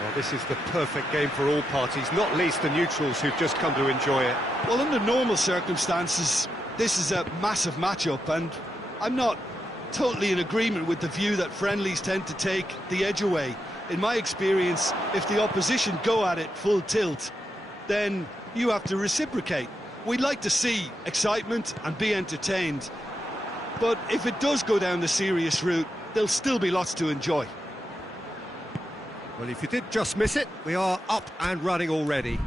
Well, this is the perfect game for all parties, not least the neutrals who've just come to enjoy it. Well, under normal circumstances, this is a massive matchup, and I'm not totally in agreement with the view that friendlies tend to take the edge away. In my experience, if the opposition go at it full tilt, then you have to reciprocate. We'd like to see excitement and be entertained, but if it does go down the serious route, there'll still be lots to enjoy. Well, if you did just miss it, we are up and running already.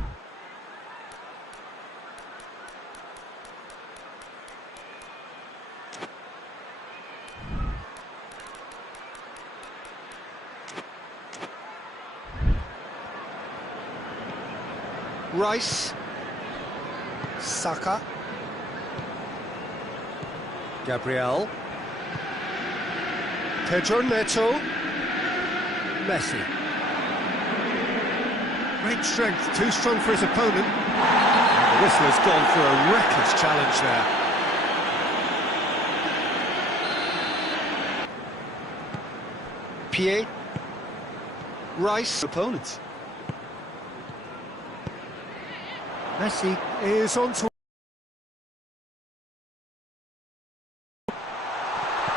Rice. Saka. Gabriel. Pedro Neto. Messi. Great strength, too strong for his opponent. The whistler's gone for a reckless challenge there. Pied. Rice. Opponents. Messi is on to...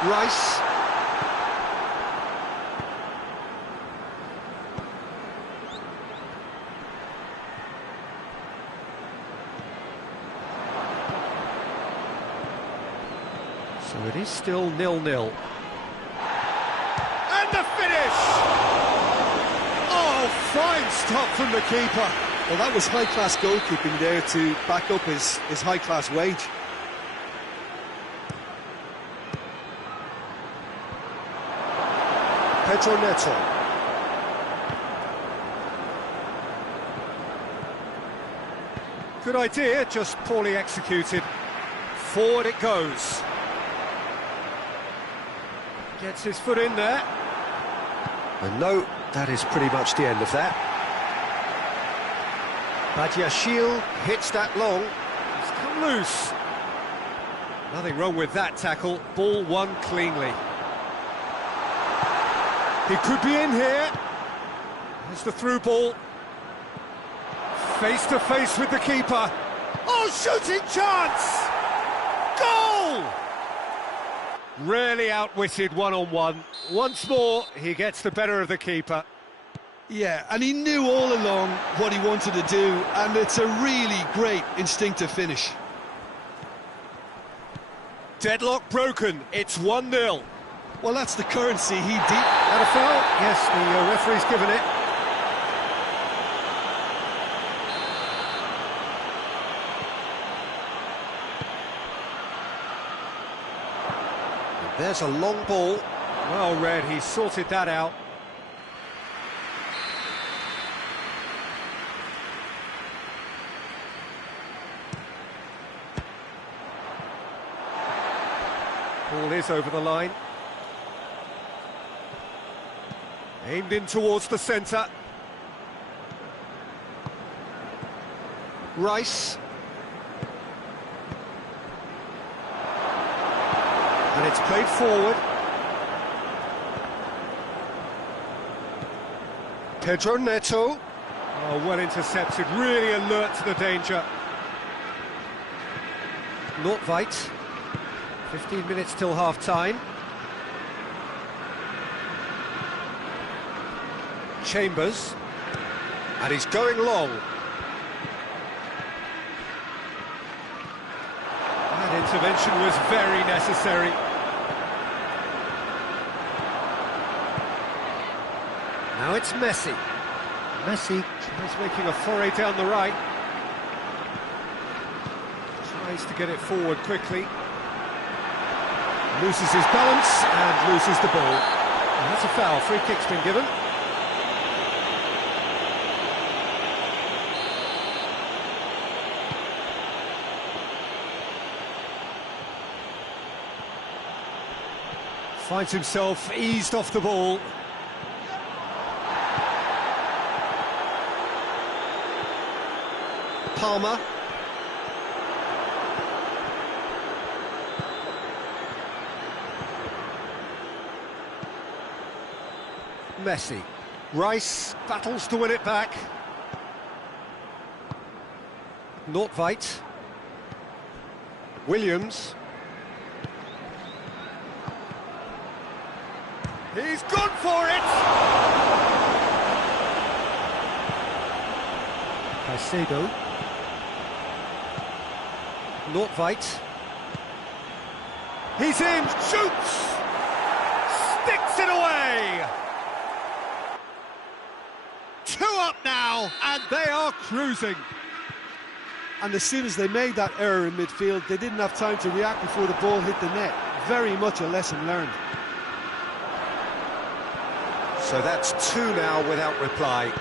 Rice. So it is still 0-0. And the finish! Oh, fine stop from the keeper. Well, that was high-class goalkeeping there to back up his high-class wage. Pedro Neto. Good idea, just poorly executed. Forward it goes. Gets his foot in there. And no, that is pretty much the end of that. Badiashile hits that long. It's come loose. Nothing wrong with that tackle. Ball won cleanly. He could be in here. There's the through ball. Face to face with the keeper. Oh, shooting chance! Goal! Really outwitted one-on-one. Once more, he gets the better of the keeper. Yeah, and he knew all along what he wanted to do, and it's a really great instinctive finish. Deadlock broken, it's 1-0. Well, that's the currency he deep. That a foul? Yes, the referee's given it. There's a long ball. Well read, he sorted that out. Ball is over the line. Aimed in towards the centre. Rice. And it's played forward. Pedro Neto. Oh, well intercepted, really alert to the danger. Nordtveit. 15 minutes till half-time. Chambers. And he's going long. That intervention was very necessary. Now it's Messi. Messi tries making a foray down the right. Tries to get it forward quickly. Loses his balance and loses the ball. And that's a foul. Free kick's been given. Finds himself eased off the ball. Palmer. Messi. Rice battles to win it back. Nordtveit. Williams. He's gone for it! Caicedo. Nordtveit. He's in, shoots! Sticks it away! 2 up now, and they are cruising. And as soon as they made that error in midfield, they didn't have time to react before the ball hit the net. Very much a lesson learned. So that's 2 now without reply.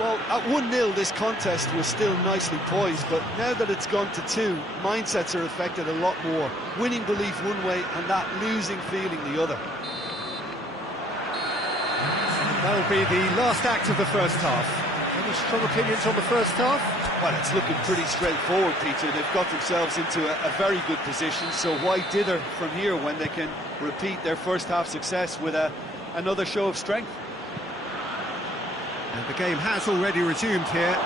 Well, at 1-0 this contest was still nicely poised, but now that it's gone to 2, mindsets are affected a lot more. Winning belief one way and that losing feeling the other. That'll be the last act of the first half. Any strong opinions on the first half? Well, it's looking pretty straightforward, Peter. They've got themselves into a very good position, so why dither from here when they can repeat their first half success with another show of strength? And the game has already resumed here.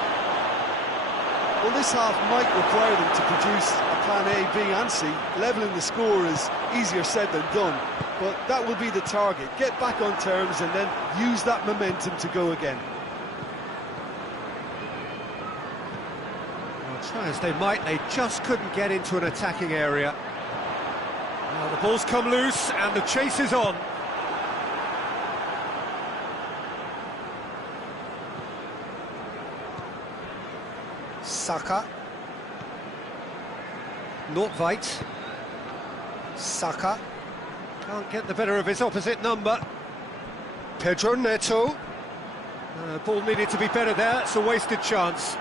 Well, this half might require them to produce a plan A, B and C. Levelling the score is easier said than done, but that will be the target. Get back on terms and then use that momentum to go again. Well, try as they might, they just couldn't get into an attacking area. Now the ball's come loose and the chase is on. Saka. Nordtveit. Saka. Can't get the better of his opposite number. Pedro Neto. Ball needed to be better there, it's a wasted chance.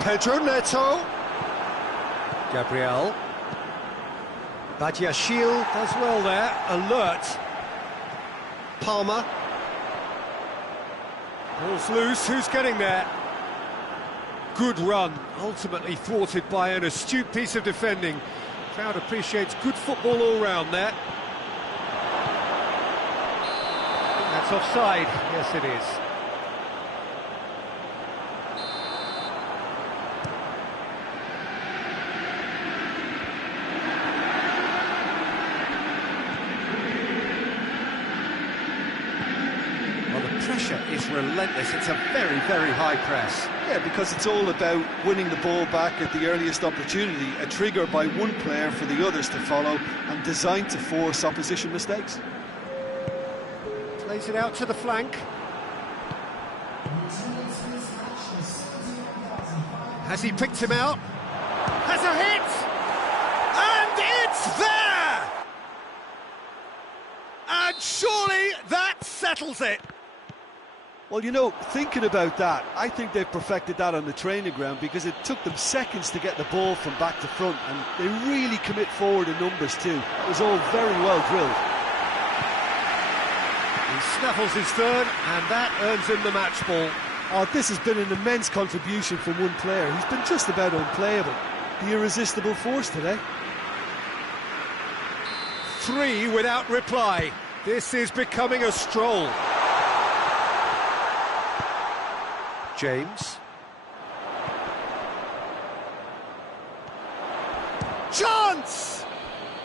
Pedro Neto. Gabriel. Badiashile does well there, alert. Palmer. Ball's loose, who's getting there? Good run, ultimately thwarted by an astute piece of defending. Crowd appreciates good football all round there. That's offside, yes it is. Well, the pressure is relentless, it's a very, very high press. Yeah, because it's all about winning the ball back at the earliest opportunity, a trigger by one player for the others to follow and designed to force opposition mistakes. Plays it out to the flank. Has he picked him out? Has a hit! And it's there! And surely that settles it! Well, you know, thinking about that, I think they've perfected that on the training ground because it took them seconds to get the ball from back to front, and they really commit forward in numbers too. It was all very well drilled. He snaffles his third, and that earns him the match ball. Oh, this has been an immense contribution from one player who's been just about unplayable. The irresistible force today. 3 without reply. This is becoming a stroll. James. Chance!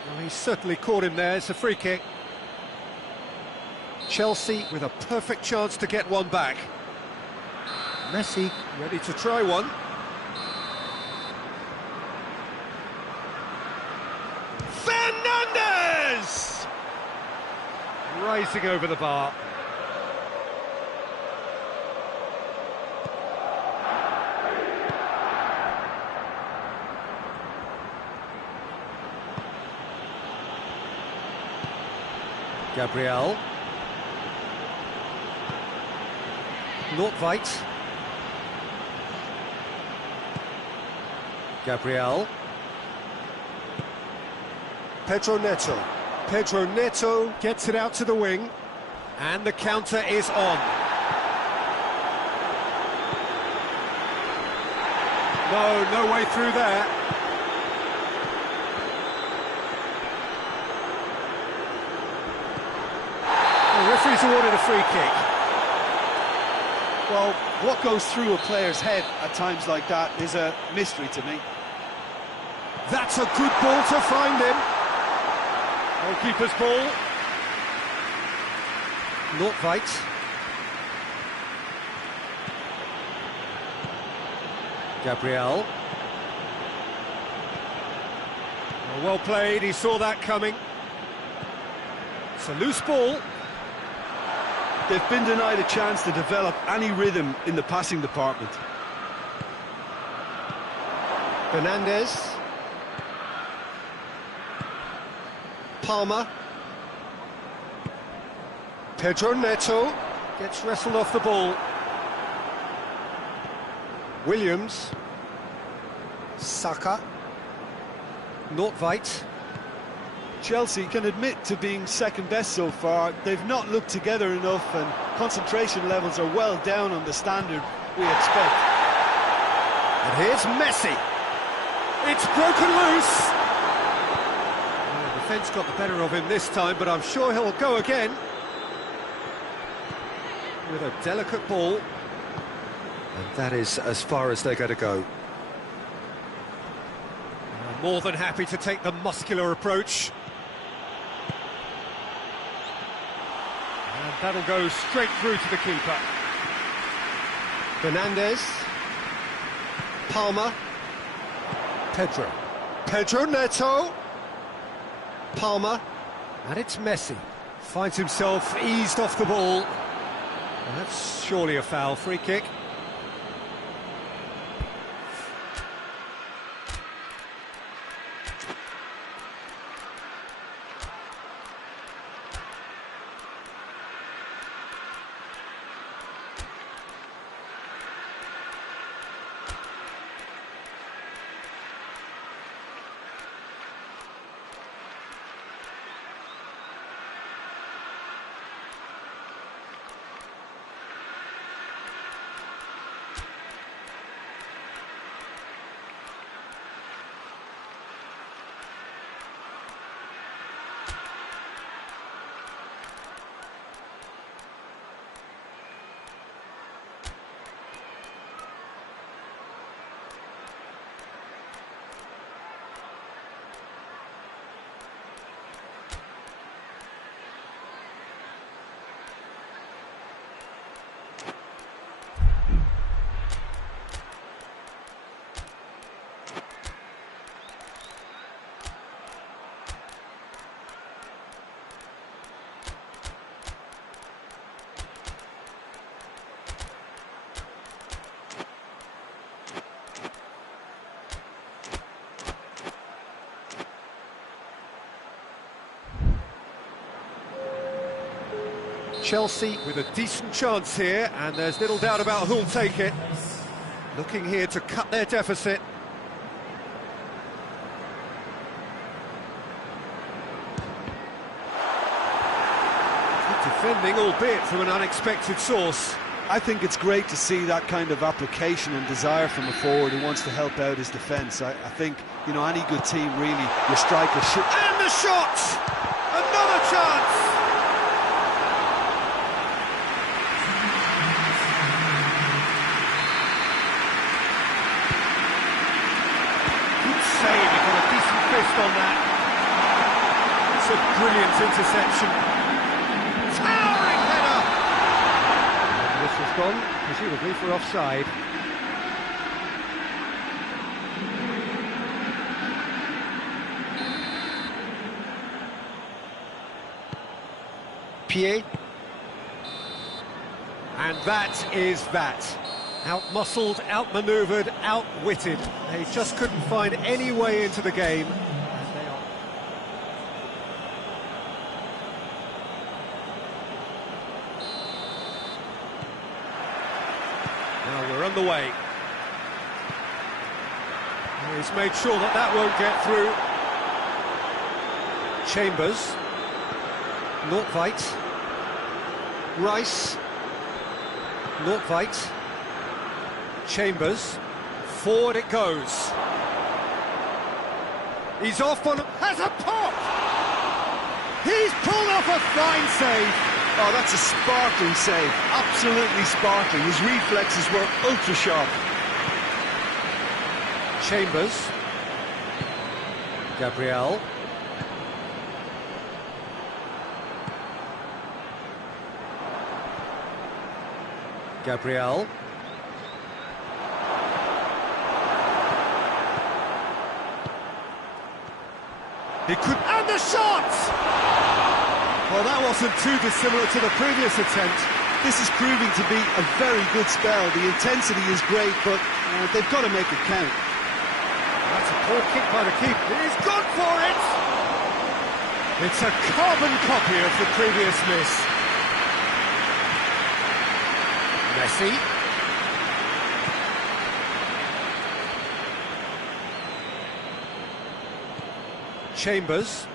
Well, he certainly caught him there, it's a free kick. Chelsea with a perfect chance to get one back. Messi ready to try one. Fernandes! Rising over the bar. Gabriel. Nordtveit. Gabriel. Pedro Neto. Pedro Neto gets it out to the wing. And the counter is on. No way through there. referee's awarded a free kick. Well, what goes through a player's head at times like that is a mystery to me. That's a good ball to find him. Goalkeeper's ball. Nordtveit. Gabriel. Well played, he saw that coming. It's a loose ball. They've been denied a chance to develop any rhythm in the passing department. Fernandez. Palmer. Pedro Neto gets wrestled off the ball. Williams. Saka. Nordtveit. Chelsea can admit to being second best so far. They've not looked together enough and concentration levels are well down on the standard we expect. And here's Messi. It's broken loose. The defence got the better of him this time, but I'm sure he'll go again. With a delicate ball. And that is as far as they're going to go. More than happy to take the muscular approach. And that'll go straight through to the keeper. Fernandez. Palmer. Pedro Neto. Palmer. And it's Messi. Finds himself eased off the ball. And that's surely a foul. Free kick. Chelsea with a decent chance here, and there's little doubt about who'll take it. Looking here to cut their deficit. Good defending, albeit from an unexpected source. I think it's great to see that kind of application and desire from a forward who wants to help out his defence. I think, you know, any good team really, your striker should... And the shot! Another chance! Save, he got a decent fist on that. It's a brilliant interception. Towering header! And this has gone, presumably for offside. Pied. And that is that. Out-muscled, out-manoeuvred, outwitted. They just couldn't find any way into the game. And they are. Now we're underway. He's made sure that that won't get through. Chambers. Nordtveit. Rice. Nordtveit. Chambers, forward it goes. He's off on... has a pop! He's pulled off a fine save. Oh, that's a sparkling save. Absolutely sparkling. His reflexes were ultra sharp. Chambers. Gabriel. Gabriel. He could... And the shot! Well, that wasn't too dissimilar to the previous attempt. This is proving to be a very good spell. The intensity is great, but they've got to make it count. That's a poor kick by the keeper. He's gone for it! It's a carbon copy of the previous miss. Messi. Chambers.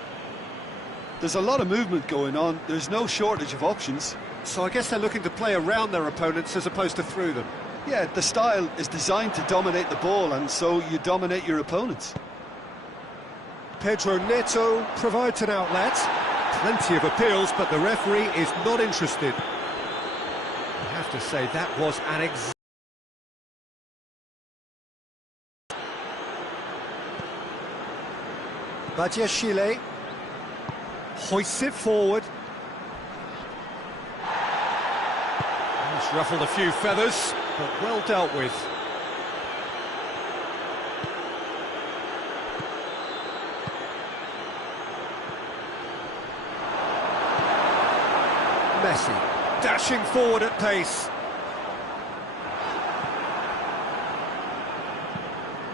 There's a lot of movement going on. There's no shortage of options. So I guess they're looking to play around their opponents as opposed to through them. Yeah, the style is designed to dominate the ball, and so you dominate your opponents. Pedro Neto provides an outlet. Plenty of appeals, but the referee is not interested. I have to say, that was an Badiashile hoists it forward. He's ruffled a few feathers, but well dealt with. Messi dashing forward at pace.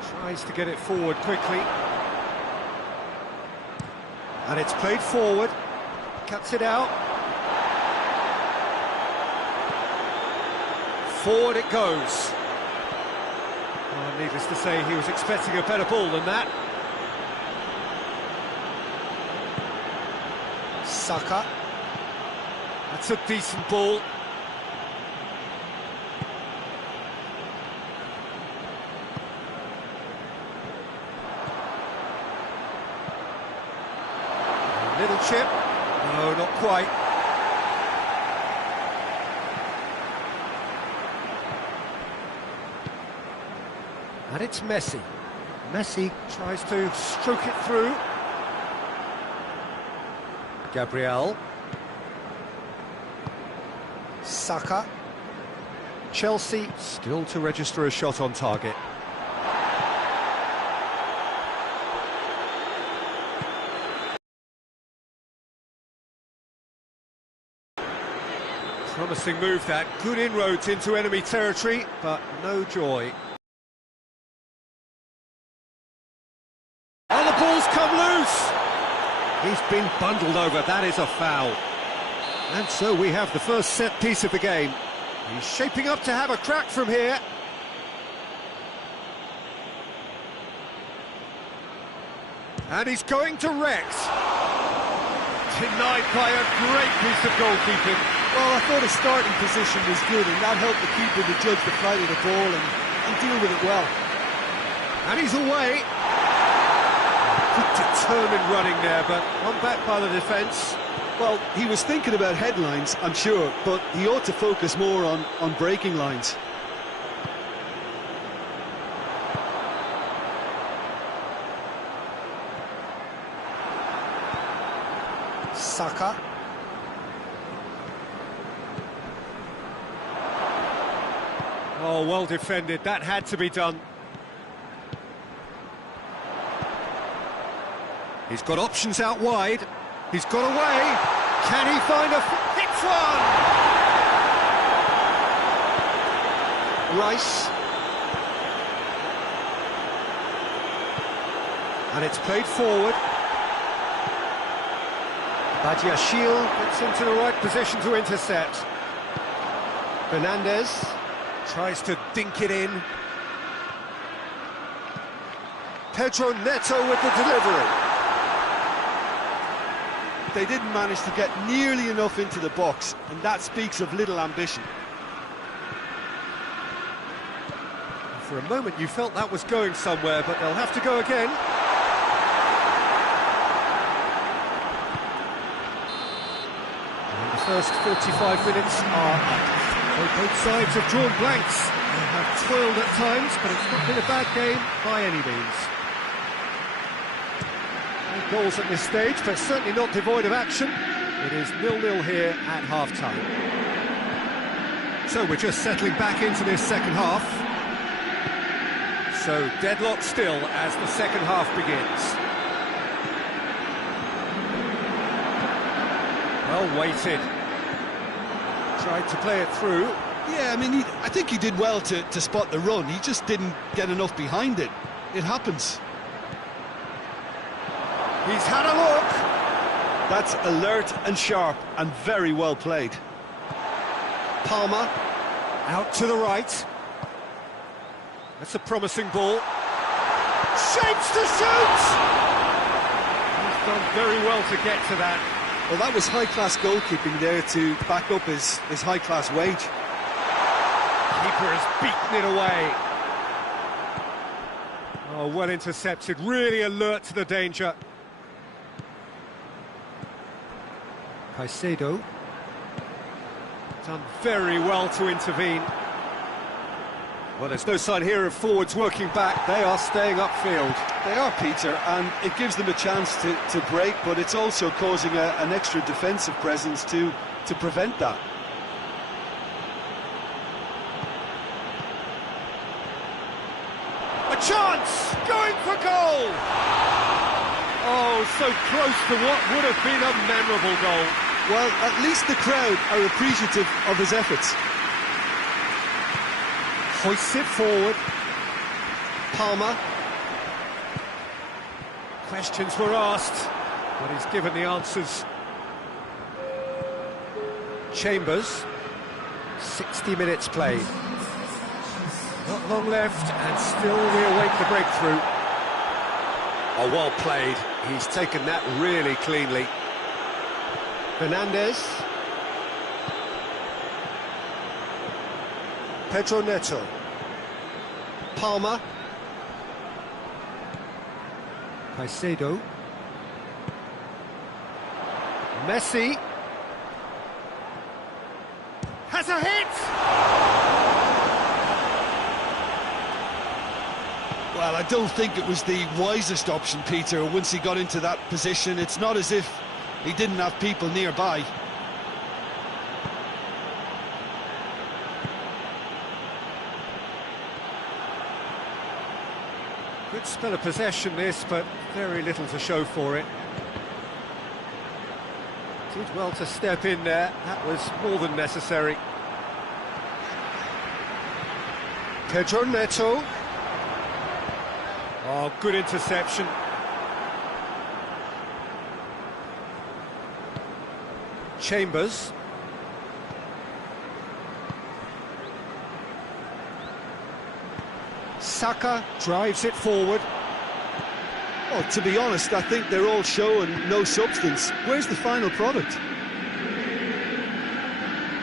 Tries to get it forward quickly. And it's played forward, cuts it out. Forward it goes. Well, needless to say, he was expecting a better ball than that. Saka. That's a decent ball. Little chip. No, not quite. And it's Messi. Messi tries to stroke it through. Gabriel. Saka. Chelsea still to register a shot on target. Promising move that, good inroads into enemy territory, but no joy. And the ball's come loose! He's been bundled over, that is a foul. And so we have the first set piece of the game. He's shaping up to have a crack from here. And he's going direct. Denied by a great piece of goalkeeping. Well, I thought his starting position was good, and that helped the keeper to judge the flight of the ball and deal with it well. And he's away. Good determined running there, but one back by the defence. Well, he was thinking about headlines, I'm sure, but he ought to focus more on breaking lines. Saka. Oh, well defended. That had to be done. He's got options out wide. He's got away. Can he find a... Hits one! Rice. And it's played forward. Badiashile gets into the right position to intercept. Fernandez tries to dink it in. Pedro Neto with the delivery. They didn't manage to get nearly enough into the box, and that speaks of little ambition. For a moment you felt that was going somewhere, but they'll have to go again. And the first 45 minutes are up. So both sides have drawn blanks. They have toiled at times, but it's not been a bad game by any means. No goals at this stage, but certainly not devoid of action. It is 0-0 here at half-time. So we're just settling back into this second half. So deadlock still as the second half begins. Well weighted. Tried to play it through. Yeah, I mean, I think he did well to spot the run. He just didn't get enough behind it. It happens. He's had a look. That's alert and sharp and very well played. Palmer, out to the right. That's a promising ball. Shapes to shoot! He's done very well to get to that. Well, that was high-class goalkeeping there to back up his high-class wage. Keeper has beaten it away. Oh, well intercepted, really alert to the danger. Caicedo. Done very well to intervene. Well, there's no sign here of forwards working back. They are staying upfield. They are, Peter, and it gives them a chance to break, but it's also causing an extra defensive presence to prevent that. A chance! Going for goal! Oh, so close to what would have been a memorable goal. Well, at least the crowd are appreciative of his efforts. Hoists it forward. Palmer. Questions were asked, but he's given the answers. Chambers. 60 minutes played. Not long left, and still we await the breakthrough. Oh, well played. He's taken that really cleanly. Fernandez. Pedro Neto. Palmer. Caicedo. Messi. Has a hit! Well, I don't think it was the wisest option, Peter, once he got into that position. It's not as if he didn't have people nearby. Good spell of possession this, but very little to show for it. Did well to step in there, that was more than necessary. Pedro Neto. Oh, good interception. Chambers. Saka drives it forward. Well, to be honest, I think they're all show and no substance. Where's the final product?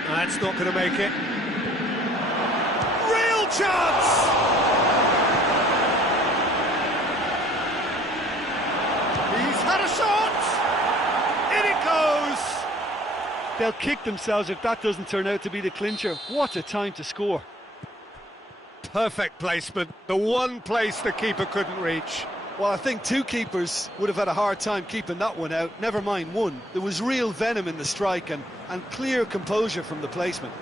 That's not going to make it. Real chance! He's had a shot! In it goes! They'll kick themselves if that doesn't turn out to be the clincher. What a time to score. Perfect placement, the one place the keeper couldn't reach. Well, I think two keepers would have had a hard time keeping that one out, never mind one. There was real venom in the strike and clear composure from the placement.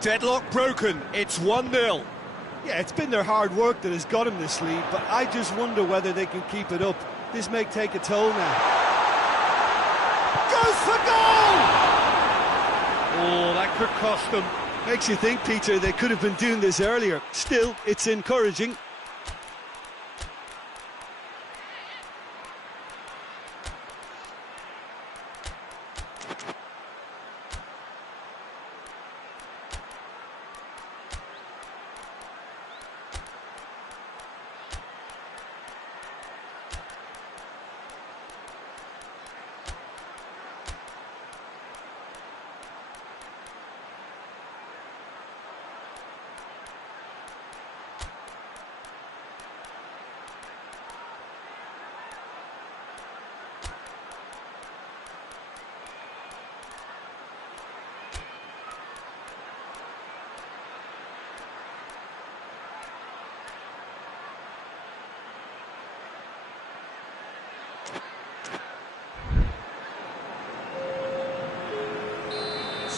Deadlock broken, it's 1-0. Yeah, it's been their hard work that has got him this lead, but I just wonder whether they can keep it up. This may take a toll now. Goes for goal! Oh, that could cost them. Makes you think, Peter, they could have been doing this earlier. Still, it's encouraging.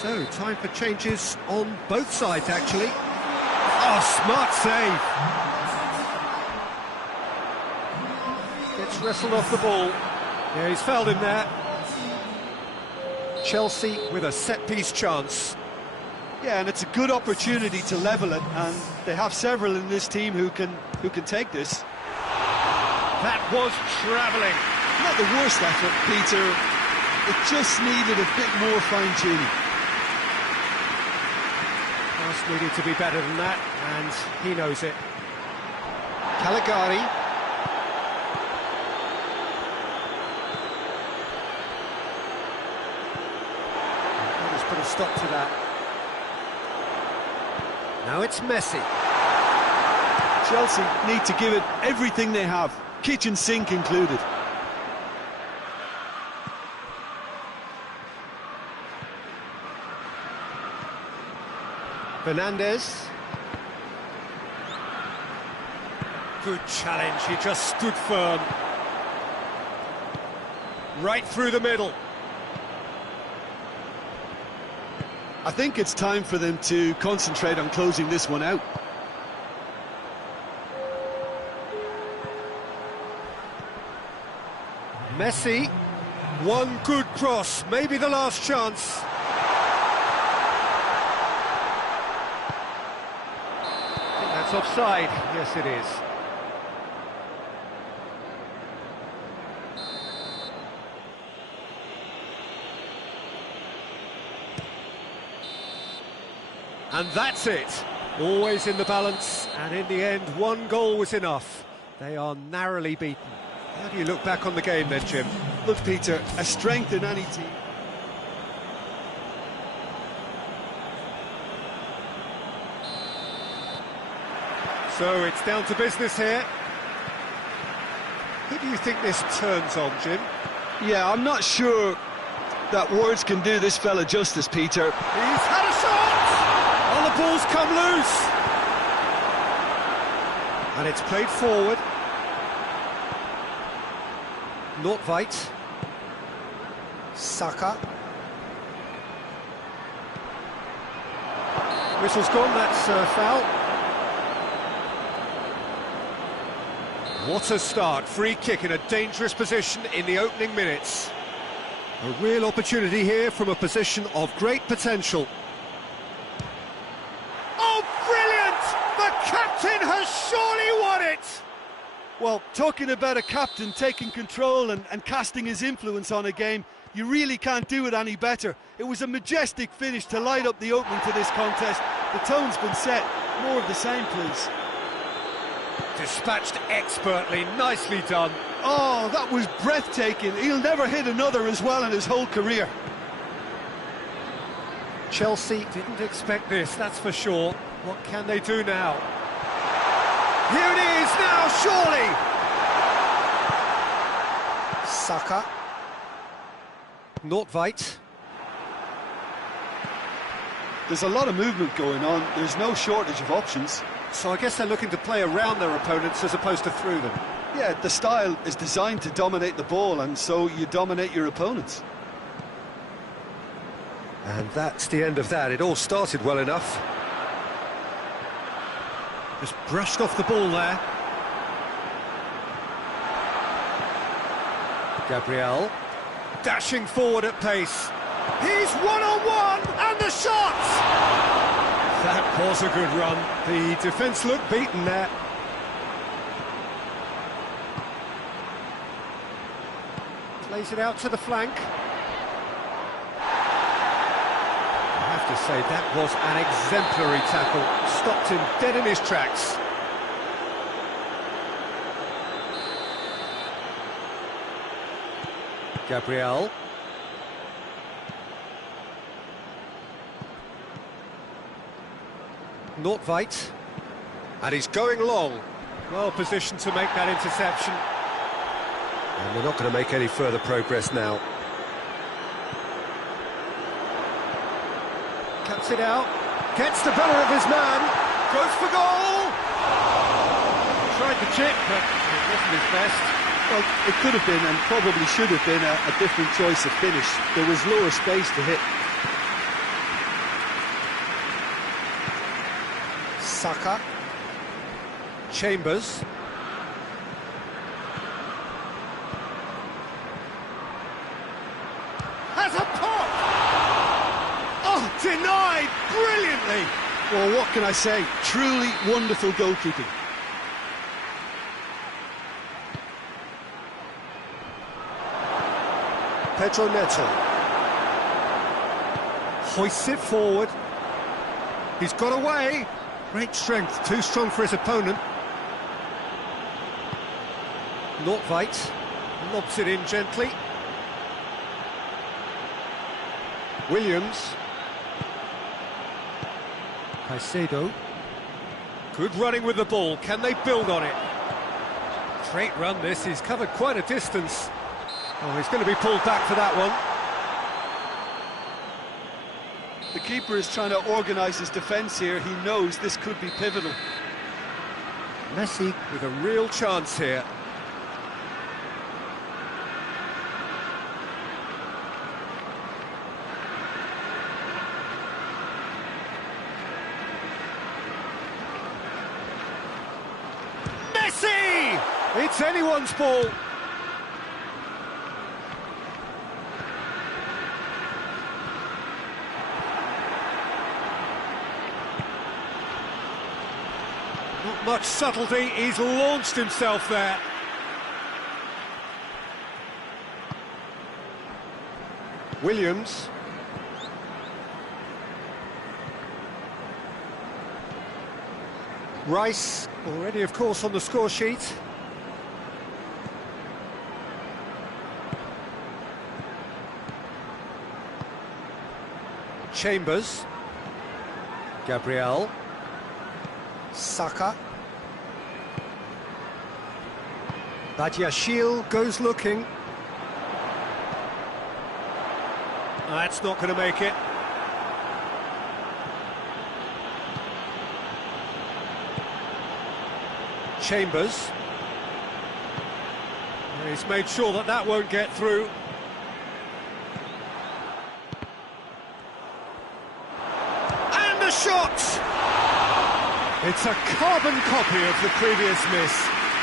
So, time for changes on both sides, actually. Oh, smart save! Gets wrestled off the ball. Yeah, he's fouled him there. Chelsea with a set-piece chance. Yeah, and it's a good opportunity to level it, and they have several in this team who can take this. That was travelling. Not the worst effort, Peter. It just needed a bit more fine-tuning. Pass needed to be better than that, and he knows it. Caligari. Let's put a stop to that. Now it's Messi. Chelsea need to give it everything they have, kitchen sink included. Fernandez. Good challenge, he just stood firm. Right through the middle. I think it's time for them to concentrate on closing this one out. Messi, one good cross, maybe the last chance. I think that's offside, yes it is. And that's it. Always in the balance, and in the end, one goal was enough. They are narrowly beaten. How do you look back on the game then, Jim? Look, Peter, a strength in any team. So it's down to business here. Who do you think this turns on, Jim? Yeah, I'm not sure that words can do this fella justice, Peter. He's had a shot! Oh, the ball's come loose! And it's played forward. Nordtveit. Saka. Whistle's gone, that's a foul. What a start, free kick in a dangerous position in the opening minutes. A real opportunity here from a position of great potential. Oh, brilliant! The captain has surely won it! Well, talking about a captain taking control and casting his influence on a game, you really can't do it any better. It was a majestic finish to light up the opening to this contest. The tone's been set. More of the same, please. Dispatched expertly, nicely done. Oh, that was breathtaking. He'll never hit another as well in his whole career. Chelsea didn't expect this, that's for sure. What can they do now? Here it is now, surely! Saka. Nordtveit. There's a lot of movement going on. There's no shortage of options. So I guess they're looking to play around their opponents as opposed to through them. Yeah, the style is designed to dominate the ball, and so you dominate your opponents. And that's the end of that. It all started well enough. Just brushed off the ball there. Gabriel. Dashing forward at pace. He's one-on-one, and the shot! That was a good run. The defence looked beaten there. Plays it out to the flank. I have to say, that was an exemplary tackle. Stopped him dead in his tracks. Gabriel. Nordtveit. And he's going long. Well positioned to make that interception. And they're not going to make any further progress now. Cuts it out. Gets the better of his man. Goes for goal! Tried the chip, but it wasn't his best. Well, it could have been, and probably should have been, a different choice of finish. There was lower space to hit. Saka. Chambers. Has a pop! Oh, denied brilliantly! Well, what can I say? Truly wonderful goalkeeping. Pedro Neto. Hoists it forward. He's got away. Great strength, too strong for his opponent. Nordtveit lobs it in gently. Williams. Caicedo. Good running with the ball. Can they build on it? Great run this. He's covered quite a distance. Oh, he's going to be pulled back for that one. The keeper is trying to organise his defence here. He knows this could be pivotal. Messi with a real chance here. Messi! It's anyone's ball. Not much subtlety, he's launched himself there. Williams. Rice, already of course on the score sheet. Chambers. Gabriel. Saka. Badiashile goes looking. That's not going to make it. Chambers. He's made sure that that won't get through. And the shot! It's a carbon copy of the previous miss.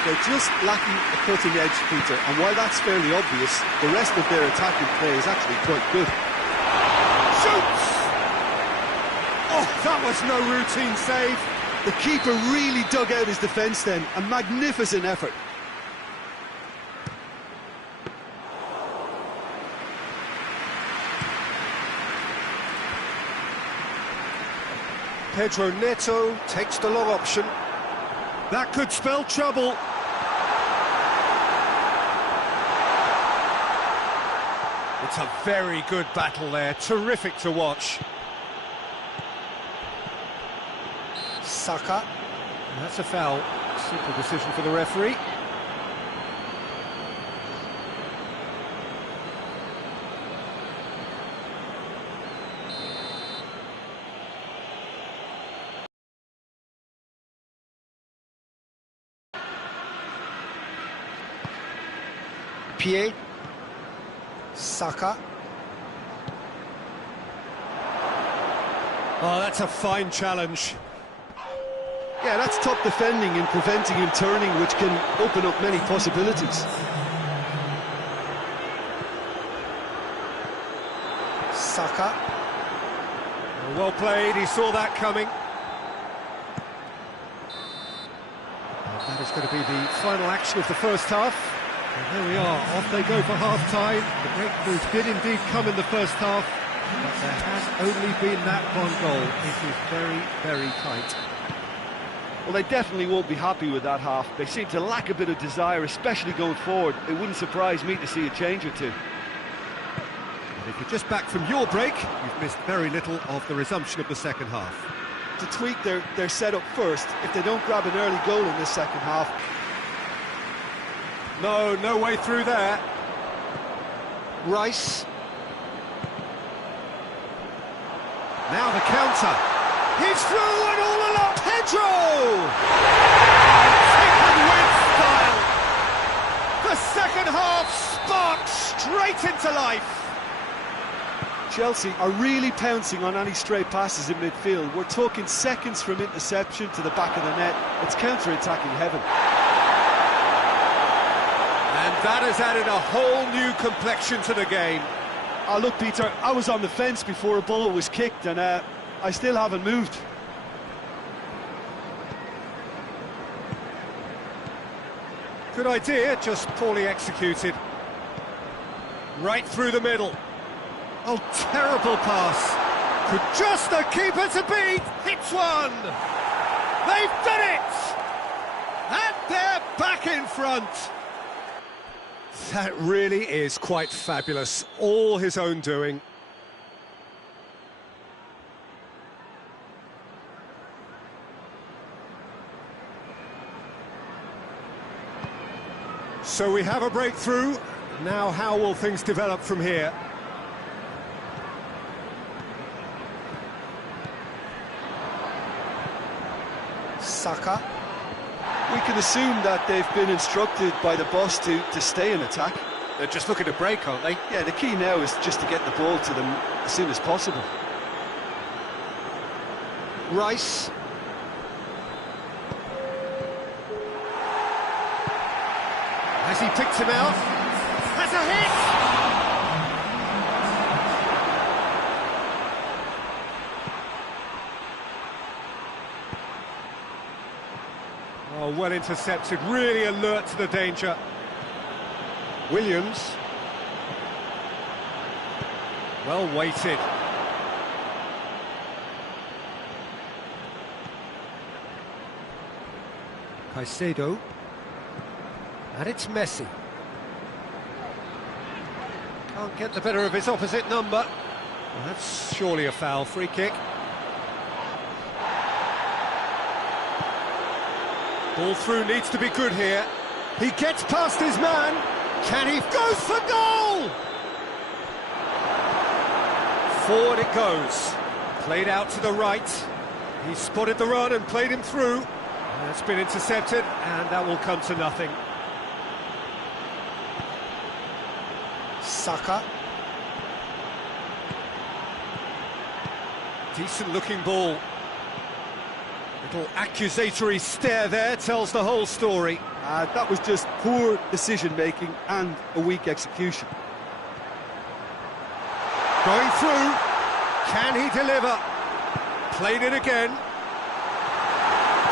They're just lacking a cutting edge, Peter, and while that's fairly obvious, the rest of their attacking play is actually quite good. Shoots! Oh, that was no routine save. The keeper really dug out his defence then, a magnificent effort. Pedro Neto takes the long option. That could spell trouble. It's a very good battle there, terrific to watch. Saka, that's a foul. Simple decision for the referee. Pied. Saka. Oh, that's a fine challenge. Yeah, that's top defending and preventing him turning, which can open up many possibilities. Saka. Well played, he saw that coming. And that is going to be the final action of the first half. And there we are, off they go for half-time. The breakthroughs did indeed come in the first half, but there has only been that one goal. It is very, very tight. Well, they definitely won't be happy with that half. They seem to lack a bit of desire, especially going forward. It wouldn't surprise me to see a change or two. And if you're just back from your break, you've missed very little of the resumption of the second half. To tweak their setup first, if they don't grab an early goal in this second half. No way through there. Rice. Now the counter. He's through and all along. Pedro! Taken with style. The second half sparked straight into life. Chelsea are really pouncing on any stray passes in midfield. We're talking seconds from interception to the back of the net. It's counter-attacking heaven. And that has added a whole new complexion to the game. Oh, look, Peter, I was on the fence before a ball was kicked, and I still haven't moved. Good idea, just poorly executed. Right through the middle. Oh, terrible pass. Could just the keeper to beat. Hits one. They've done it. And they're back in front. That really is quite fabulous. All his own doing. So we have a breakthrough. Now how will things develop from here? Saka. We can assume that they've been instructed by the boss to stay in attack. They're just looking to break, aren't they? Yeah, the key now is just to get the ball to them as soon as possible. Rice. Has he picked him out? Has a hit! Oh, well intercepted, really alert to the danger. Williams. Well weighted. Caicedo. And it's Messi. Can't get the better of his opposite number. Well, that's surely a foul. Free kick. Ball through needs to be good here. He gets past his man. Can he? Goes for goal! Forward it goes. Played out to the right. He spotted the run and played him through. That's been intercepted, and that will come to nothing. Saka. Decent looking ball. Little accusatory stare there tells the whole story. That was just poor decision-making and a weak execution. Going through. Can he deliver? Played it again.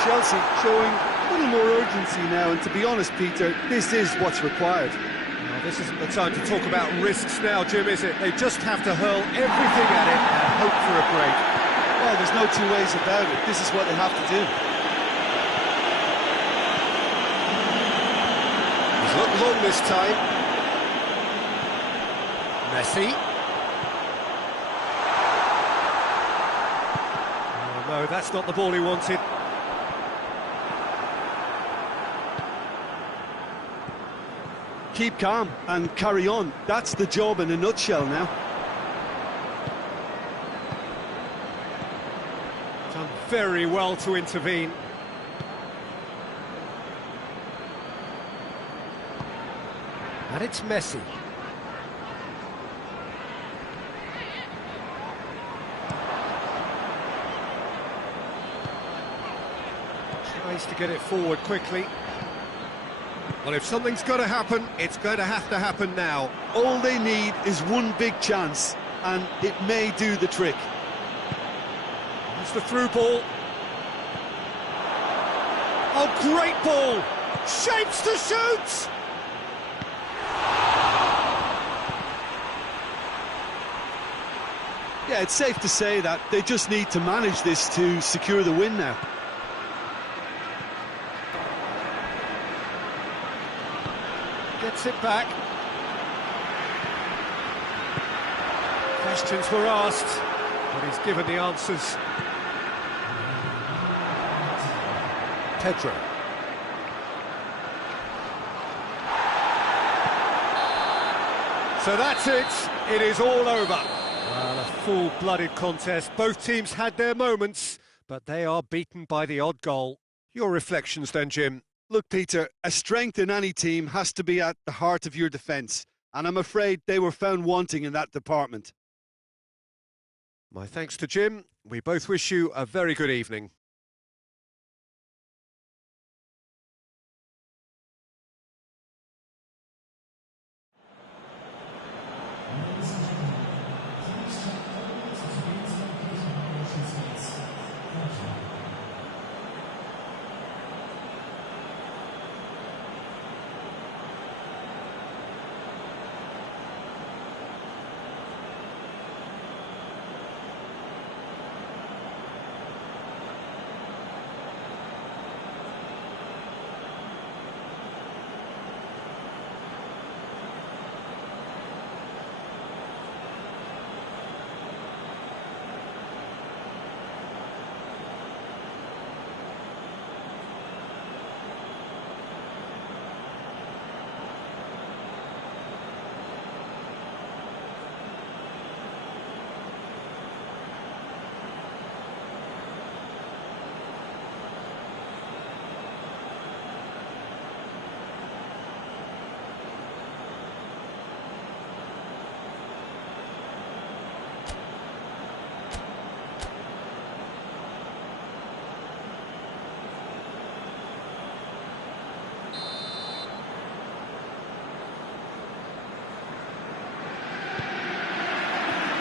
Chelsea showing a little more urgency now, and to be honest, Peter, this is what's required. Well, this isn't the time to talk about risks now, Jim, is it? They just have to hurl everything at it and hope for a break. Well, there's no two ways about it. This is what they have to do. He's looked long this time. Messi. Oh, no, that's not the ball he wanted. Keep calm and carry on. That's the job in a nutshell now. Done very well to intervene. And it's Messi. Tries to get it forward quickly. Well, if something's got to happen, it's going to happen now. All they need is one big chance, and it may do the trick. It's the through ball. Oh, great ball! Shapes to shoot! Yeah, it's safe to say that they just need to manage this to secure the win now. Gets it back. Questions were asked, but he's given the answers. Pedro. So that's it. It is all over. Well, a full-blooded contest. Both teams had their moments, but they are beaten by the odd goal. Your reflections then, Jim? Look, Peter, a strength in any team has to be at the heart of your defence, and I'm afraid they were found wanting in that department. My thanks to Jim. We both wish you a very good evening.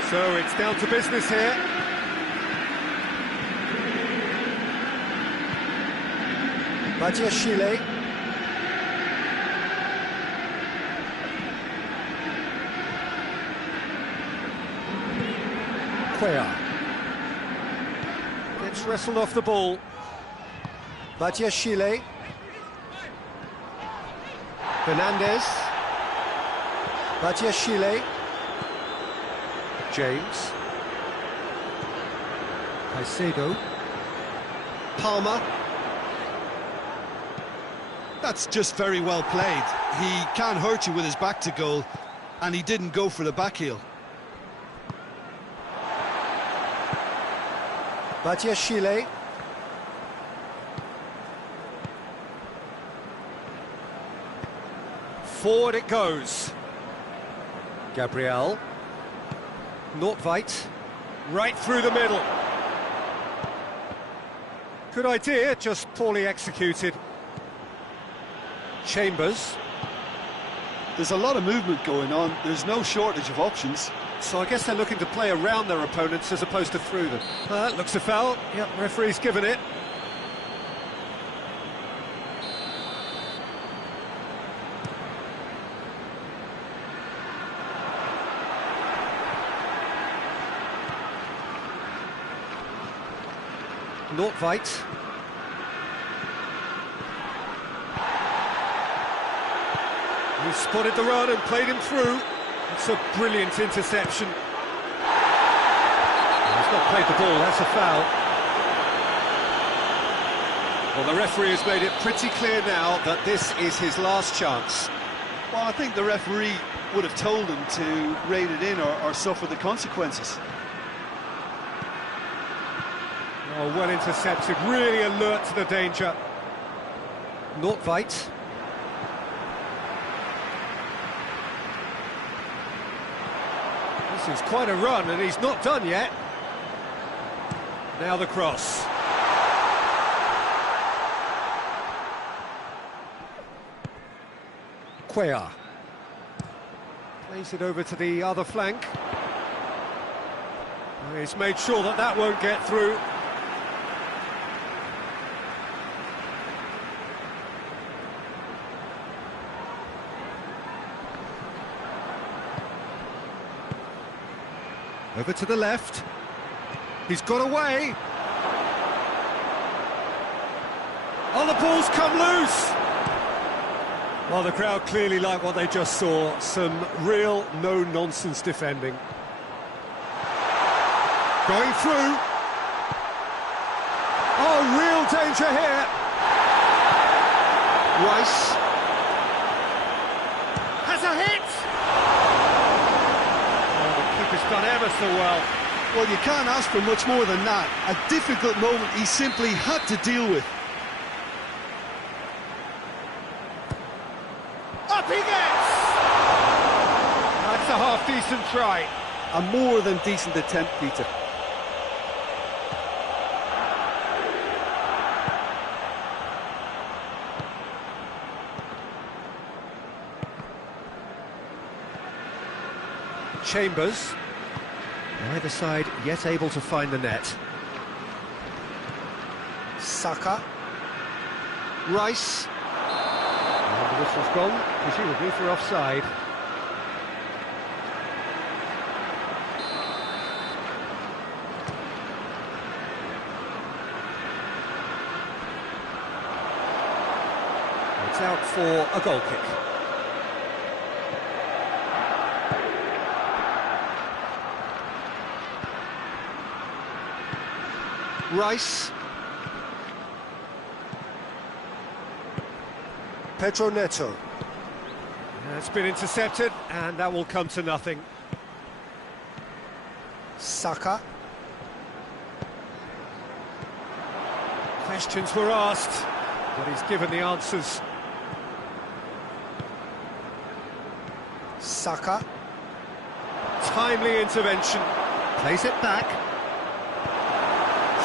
So it's down to business here. Badiashile. Cuellar. Gets wrestled off the ball. Badiashile. Fernandez. Badiashile. James. Caicedo. Palmer. That's just very well played. He can hurt you with his back to goal, and he didn't go for the back heel. Badiashile. Forward it goes. Gabriel. Nordtveit, right through the middle. Good idea, just poorly executed. Chambers. There's a lot of movement going on, there's no shortage of options. So I guess they're looking to play around their opponents as opposed to through them. Looks a foul. Yep, referee's given it. Nordtveit. He spotted the run and played him through. It's a brilliant interception. He's not played the ball, that's a foul. Well, the referee has made it pretty clear now that this is his last chance. Well, I think the referee would have told him to rein it in or suffer the consequences. Oh, well intercepted, really alert to the danger. Nordtveit. This is quite a run, and he's not done yet. Now the cross. Cuellar. Plays it over to the other flank. And he's made sure that that won't get through. Over to the left. He's got away. Oh, the ball's come loose. Well, the crowd clearly like what they just saw. Some real no-nonsense defending. Going through. Oh, real danger here. Rice. Has a hit. It's done ever so well. Well, you can't ask for much more than that. A difficult moment he simply had to deal with. Up he gets! That's a half-decent try. A more than decent attempt, Peter. Chambers. Neither side yet able to find the net. Saka. Rice. And the whistle's gone, presumably for offside. It's out for a goal kick. Rice. Pedro Neto. It's been intercepted, and that will come to nothing. Saka. Questions were asked, but he's given the answers. Saka. Timely intervention. Plays it back.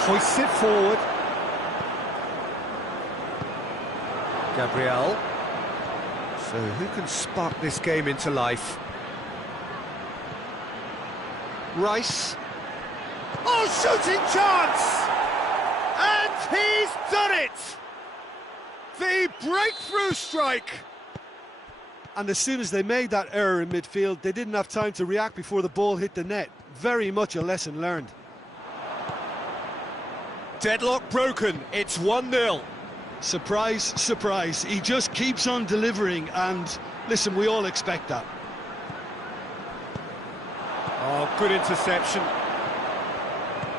Hoists it forward. Gabriel. So who can spark this game into life? Rice. Oh, shooting chance! And he's done it! The breakthrough strike! And as soon as they made that error in midfield, they didn't have time to react before the ball hit the net. Very much a lesson learned. Deadlock broken, it's 1-0. Surprise, surprise, he just keeps on delivering, and listen, we all expect that. Oh, good interception.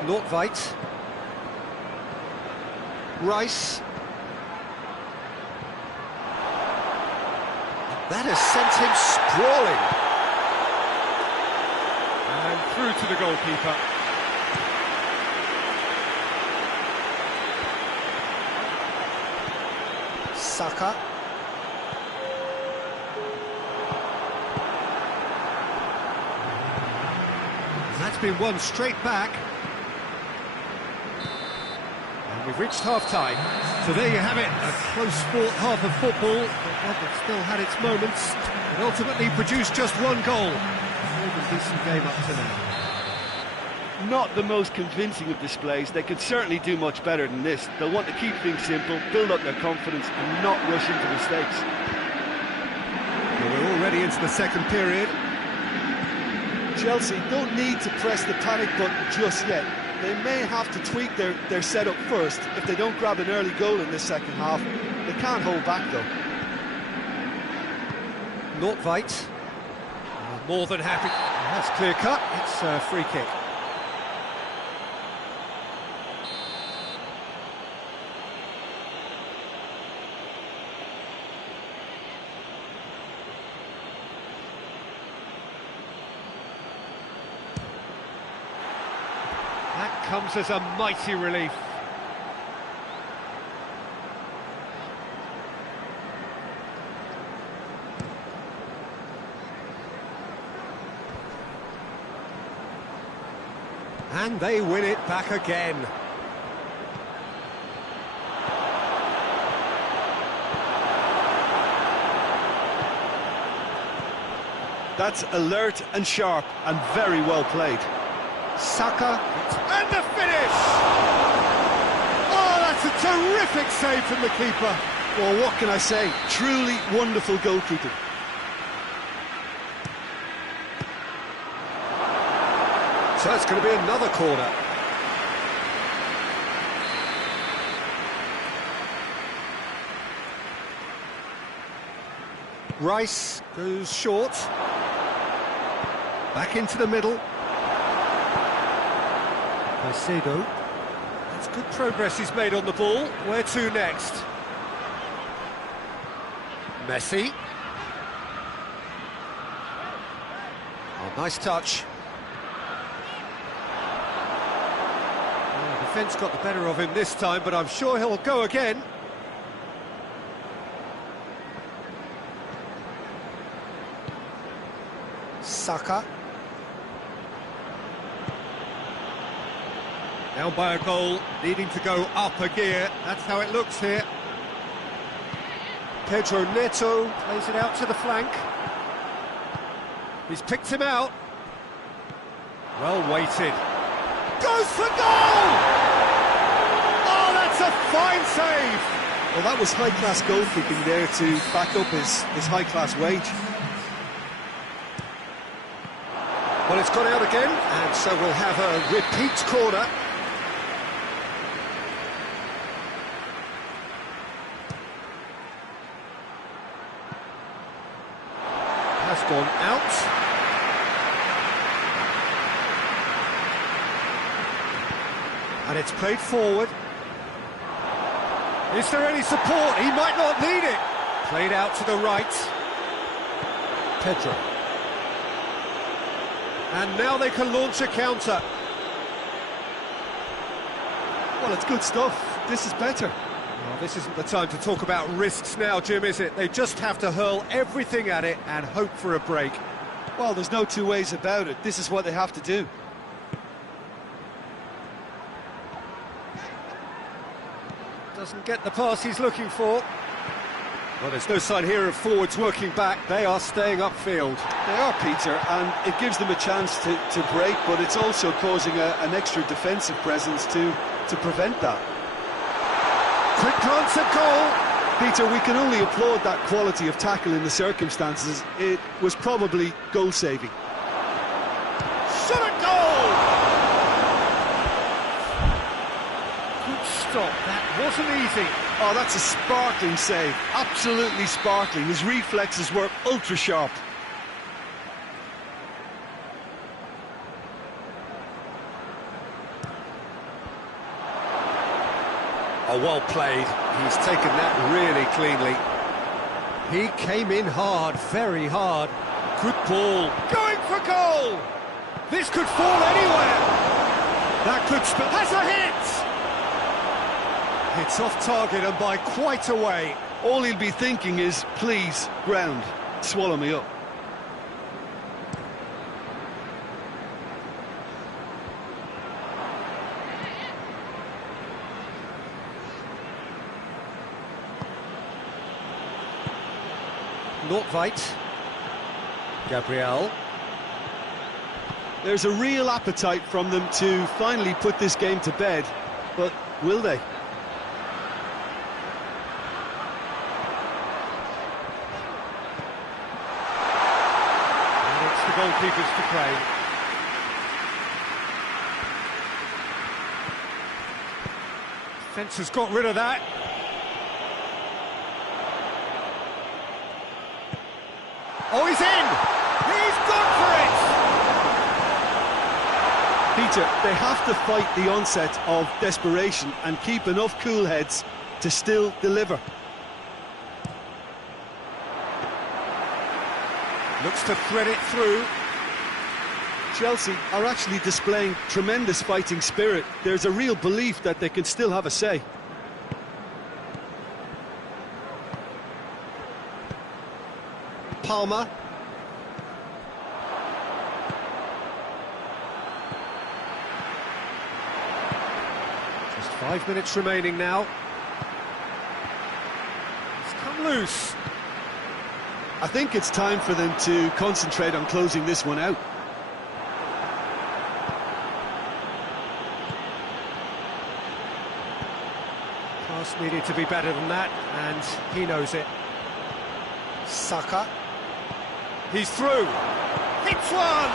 Nordtveit. Rice. That has sent him sprawling. And through to the goalkeeper. Saka. That's been won straight back. And we've reached half-time. So there you have it, a close-fought half of football, but one that still had its moments, but ultimately produced just one goal. More than decent game up to now. Not the most convincing of displays. They could certainly do much better than this. They'll want to keep things simple, build up their confidence and not rush into mistakes. Well, we're already into the second period. Chelsea don't need to press the panic button just yet. They may have to tweak their setup first if they don't grab an early goal in this second half. They can't hold back though. Nordtveit. More than happy. That's clear cut. It's a free kick. That comes as a mighty relief. And they win it back again. That's alert and sharp and very well played. Saka, and the finish! Oh, that's a terrific save from the keeper. Well, what can I say? Truly wonderful goalkeeping. So it's going to be another corner. Rice goes short. Back into the middle. Caicedo. That's good progress he's made on the ball. Where to next? Messi. Oh, nice touch. Oh, defence got the better of him this time, but I'm sure he'll go again. Saka. Down by a goal, needing to go up a gear. That's how it looks here. Pedro Neto plays it out to the flank. He's picked him out. Well weighted. Goes for goal! Oh, that's a fine save! Well, that was high-class goalkeeping there to back up his high-class wage. Well, it's gone out again, and so we'll have a repeat corner. Has gone out. And it's played forward. Is there any support? He might not need it. Played out to the right. Pedro. And now they can launch a counter. Well, it's good stuff. This is better. Well, this isn't the time to talk about risks now, Jim, is it? They just have to hurl everything at it and hope for a break. Well, there's no two ways about it. This is what they have to do. Doesn't get the pass he's looking for. Well, there's no sign here of forwards working back. They are staying upfield. They are, Peter, and it gives them a chance to break, but it's also causing an extra defensive presence to prevent that. Quick glance at goal. Peter, we can only applaud that quality of tackle in the circumstances. It was probably goal-saving. Shot at goal! Good stop, that wasn't easy. Oh, that's a sparkling save, absolutely sparkling. His reflexes were ultra-sharp. Oh, well played. He's taken that really cleanly. He came in hard, very hard. Good ball. Going for goal! This could fall anywhere. That could spell. Has a hit! It's off target and by quite a way. All he'll be thinking is, please, ground, swallow me up. Nordtveit. Gabriel. There's a real appetite from them to finally put this game to bed, but will they? And it's the goalkeepers to play. Defence has got rid of that. Oh, he's in! He's gone for it! Peter, they have to fight the onset of desperation and keep enough cool heads to still deliver. Looks to thread it through. Chelsea are actually displaying tremendous fighting spirit. There's a real belief that they can still have a say. Palmer. Just 5 minutes remaining now. It's come loose. I think it's time for them to concentrate on closing this one out. Pass needed to be better than that, and he knows it. Saka. He's through. Hits one!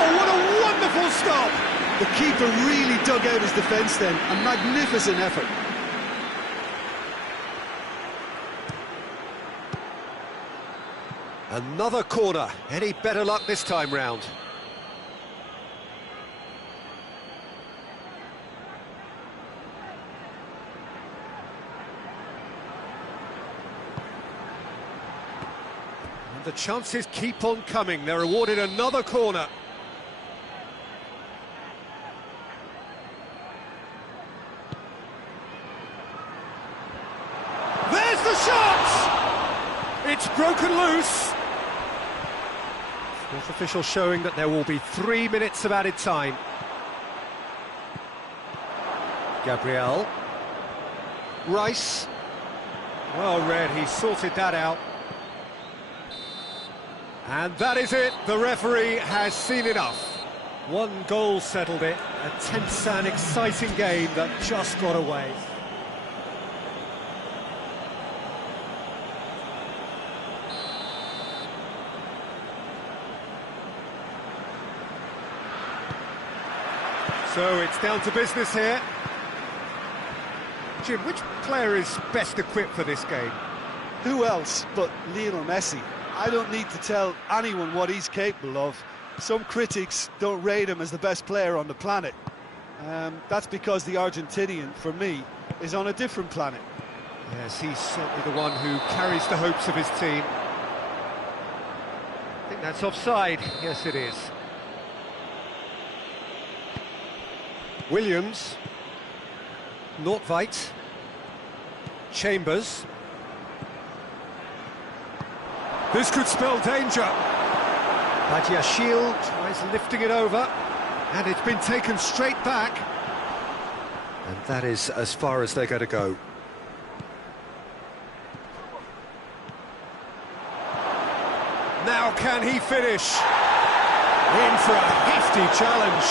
Oh, what a wonderful stop! The keeper really dug out his defence then. A magnificent effort. Another corner. Any better luck this time round? And the chances keep on coming. They're awarded another corner. There's the shot! It's broken loose. Fourth official showing that there will be 3 minutes of added time. Gabriel. Rice. Well read, he sorted that out. And that is it. The referee has seen enough. One goal settled it. A tense and exciting game that just got away. So it's down to business here. Jim, which player is best equipped for this game? Who else but Lionel Messi? I don't need to tell anyone what he's capable of. Some critics don't rate him as the best player on the planet. That's because the Argentinian, for me, is on a different planet. Yes, he's certainly the one who carries the hopes of his team. I think that's offside. Yes, it is. Williams. Nordtveit. Chambers. This could spell danger. Badiashile tries lifting it over, and it's been taken straight back. And that is as far as they're going to go. Now can he finish? In for a hefty challenge.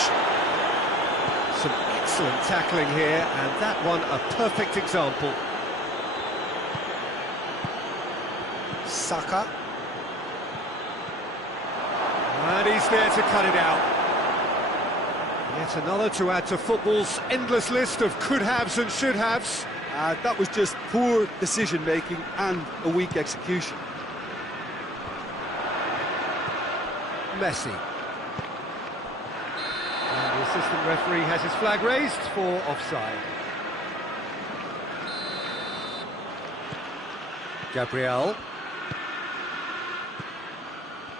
Some excellent tackling here, and that one a perfect example. Saka. And he's there to cut it out. Yet another to add to football's endless list of could-haves and should-haves. That was just poor decision-making and a weak execution. Messi. And the assistant referee has his flag raised for offside. Gabriel.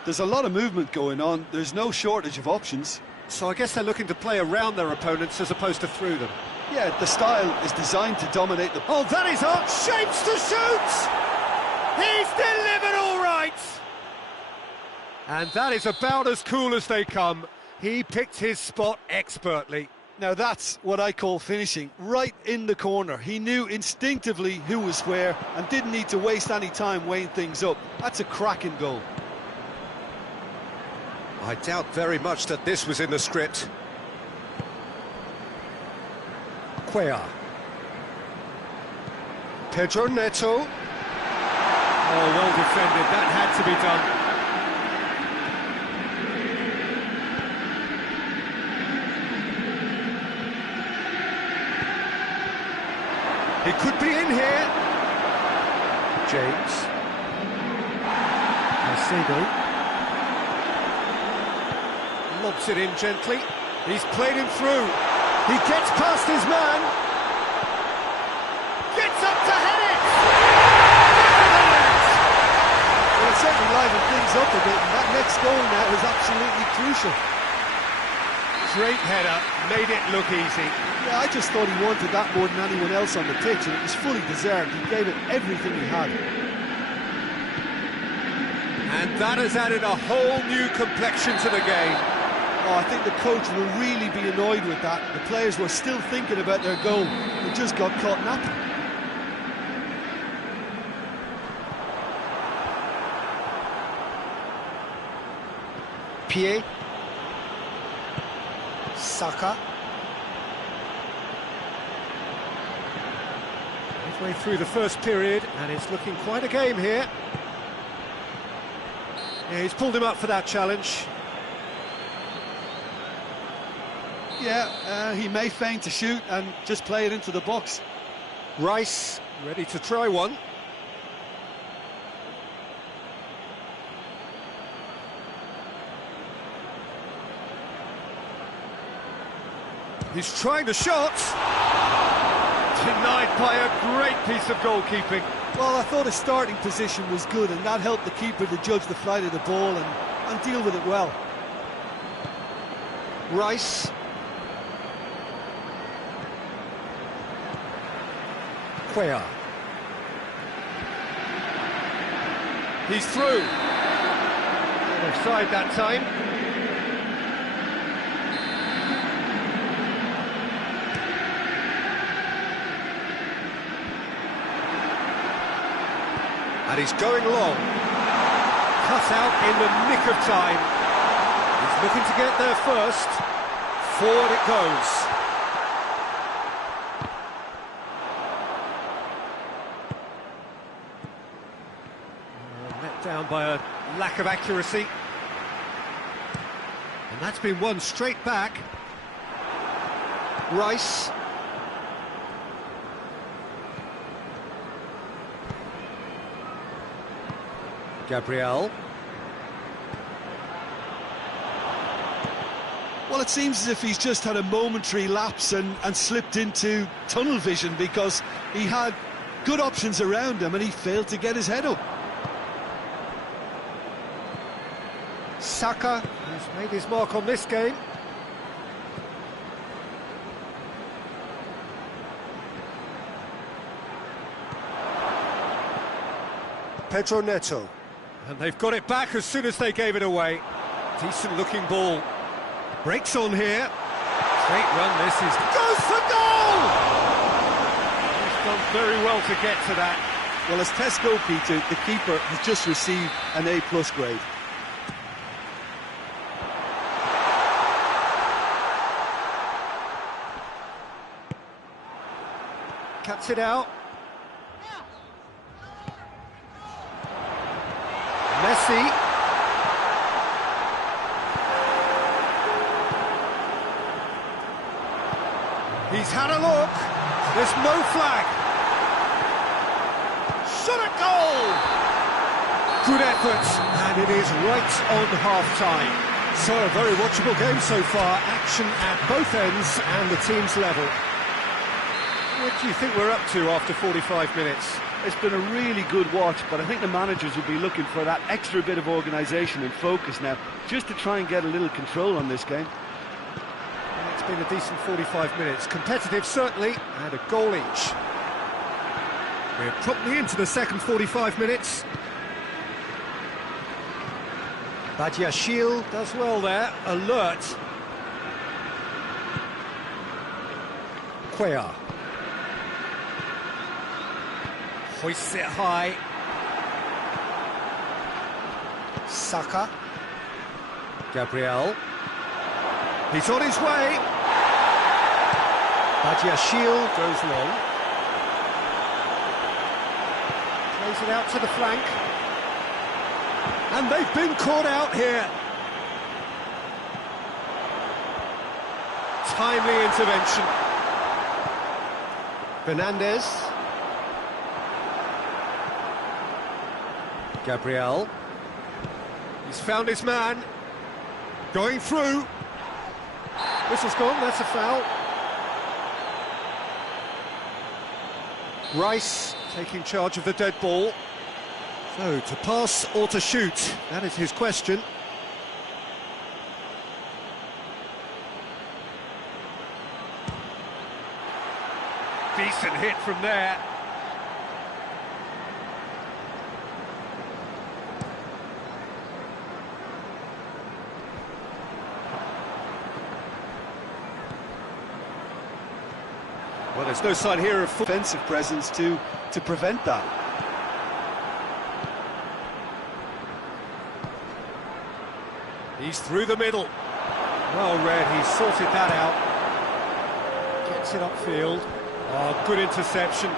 There's a lot of movement going on. There's no shortage of options. So I guess they're looking to play around their opponents as opposed to through them. Yeah, the style is designed to dominate the... Oh, that is on! Shapes to shoot! He's delivered all right! And that is about as cool as they come. He picked his spot expertly. Now that's what I call finishing, right in the corner. He knew instinctively who was where and didn't need to waste any time weighing things up. That's a cracking goal. I doubt very much that this was in the script. Cuellar. Pedro Neto. Oh, well defended. That had to be done. He could be in here. James. Macedo. Lobs it in gently. He's played him through. He gets past his man. Gets up to head it! Well, it certainly livened things up a bit, and that next goal now is absolutely crucial. Great header, made it look easy. Yeah, I just thought he wanted that more than anyone else on the pitch, and it was fully deserved. He gave it everything he had. And that has added a whole new complexion to the game. Oh, I think the coach will really be annoyed with that. The players were still thinking about their goal. They just got caught napping. Pied. Saka. Midway through the first period, and it's looking quite a game here. Yeah, he's pulled him up for that challenge. Yeah, he may feign to shoot and just play it into the box. Rice, ready to try one. He's trying the shot. Denied by a great piece of goalkeeping. Well, I thought his starting position was good, and that helped the keeper to judge the flight of the ball and deal with it well. Rice. Cuellar. He's through. Offside that time. And he's going long. cut out in the nick of time. He's looking to get there first. Forward it goes. Let down by a lack of accuracy. And that's been won straight back. Rice. Gabriel. Well, it seems as if he's just had a momentary lapse and slipped into tunnel vision, because he had good options around him and he failed to get his head up. Saka, who's made his mark on this game. Pedro Neto. And they've got it back as soon as they gave it away. Decent looking ball. Breaks on here. Great run this is. Goes for goal! He's done very well to get to that. Well, as Tesco, Peter, the keeper has just received an A+ grade. Cuts it out. Messi. He's had a look. There's no flag. Shot at goal. Good effort, and it is right on half-time. So a very watchable game so far. Action at both ends and the team's level. What do you think we're up to after 45 minutes? It's been a really good watch, but I think the managers will be looking for that extra bit of organisation and focus now, just to try and get a little control on this game. It's been a decent 45 minutes. Competitive, certainly, and a goal each. We're promptly into the second 45 minutes. Badiashile does well there. Alert. Cuellar. Hoists it high. Saka. Gabriel. He's on his way. Badiashile goes long. Plays it out to the flank. And they've been caught out here. Timely intervention. Fernandez. Gabriel. He's found his man. Going through. Whistle's gone, that's a foul. Rice taking charge of the dead ball. So, to pass or to shoot? That is his question. Decent hit from there. Well, there's no sign here of Offensive presence to prevent that. He's through the middle. Well read, he's sorted that out. Gets it upfield. Oh, good interception.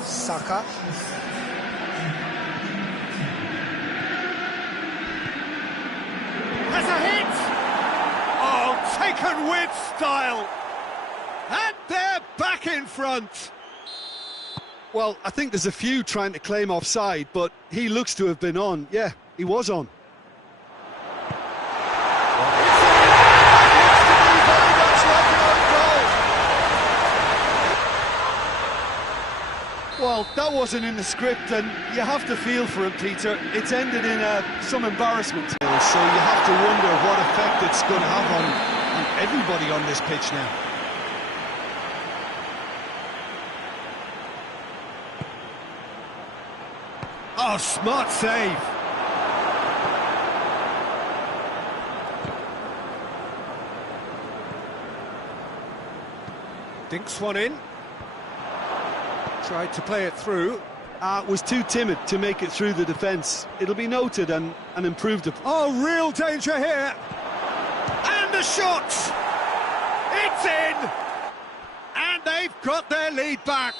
Saka. Has a hit! Oh, taken with style! And they're back in front! Well, I think there's a few trying to claim offside, but he looks to have been on. Yeah, he was on. Well, that wasn't in the script, and you have to feel for him, Peter. It's ended in some embarrassment. So you have to wonder what effect it's going to have on everybody on this pitch now. Oh, smart save. Dinks one in. Tried to play it through. Was too timid to make it through the defence. It'll be noted and improved upon. Oh, real danger here. And the shot! It's in! And they've got their lead back.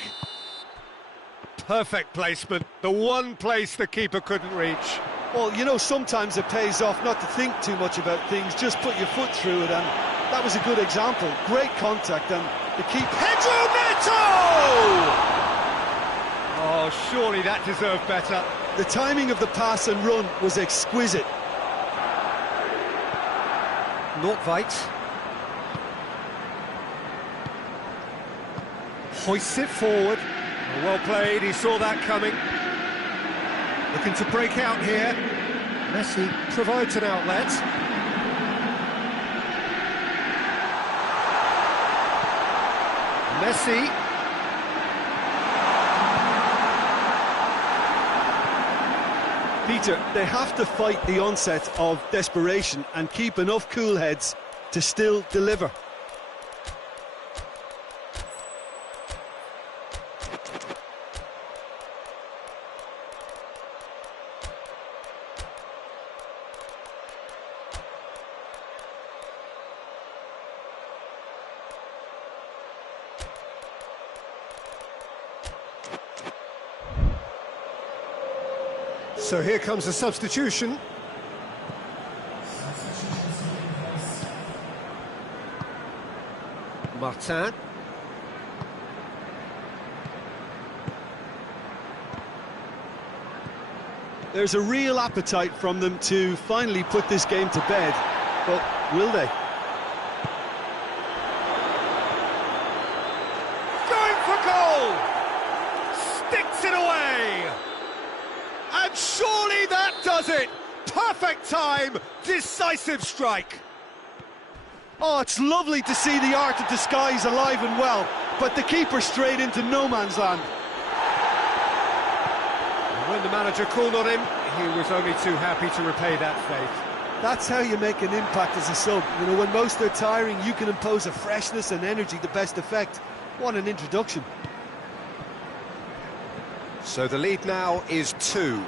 Perfect placement, the one place the keeper couldn't reach. Well, you know, sometimes it pays off not to think too much about things, just put your foot through it, and that was a good example. Great contact, and the keeper... Pedro Neto! Oh, surely that deserved better. The timing of the pass and run was exquisite. Nordtveit. Hoists it forward. Well played, he saw that coming. Looking to break out here. Messi provides an outlet. Messi. Peter, they have to fight the onset of desperation and keep enough cool heads to still deliver. So here comes a substitution. Martin. There's a real appetite from them to finally put this game to bed, but will they? Going for goal! Sticks it away! And surely that does it! Perfect time, decisive strike. Oh, it's lovely to see the art of disguise alive and well, but the keeper straight into no man's land. And when the manager called on him, he was only too happy to repay that faith. That's how you make an impact as a sub. You know, when most are tiring, you can impose a freshness and energy to best effect. What an introduction. So the lead now is 2.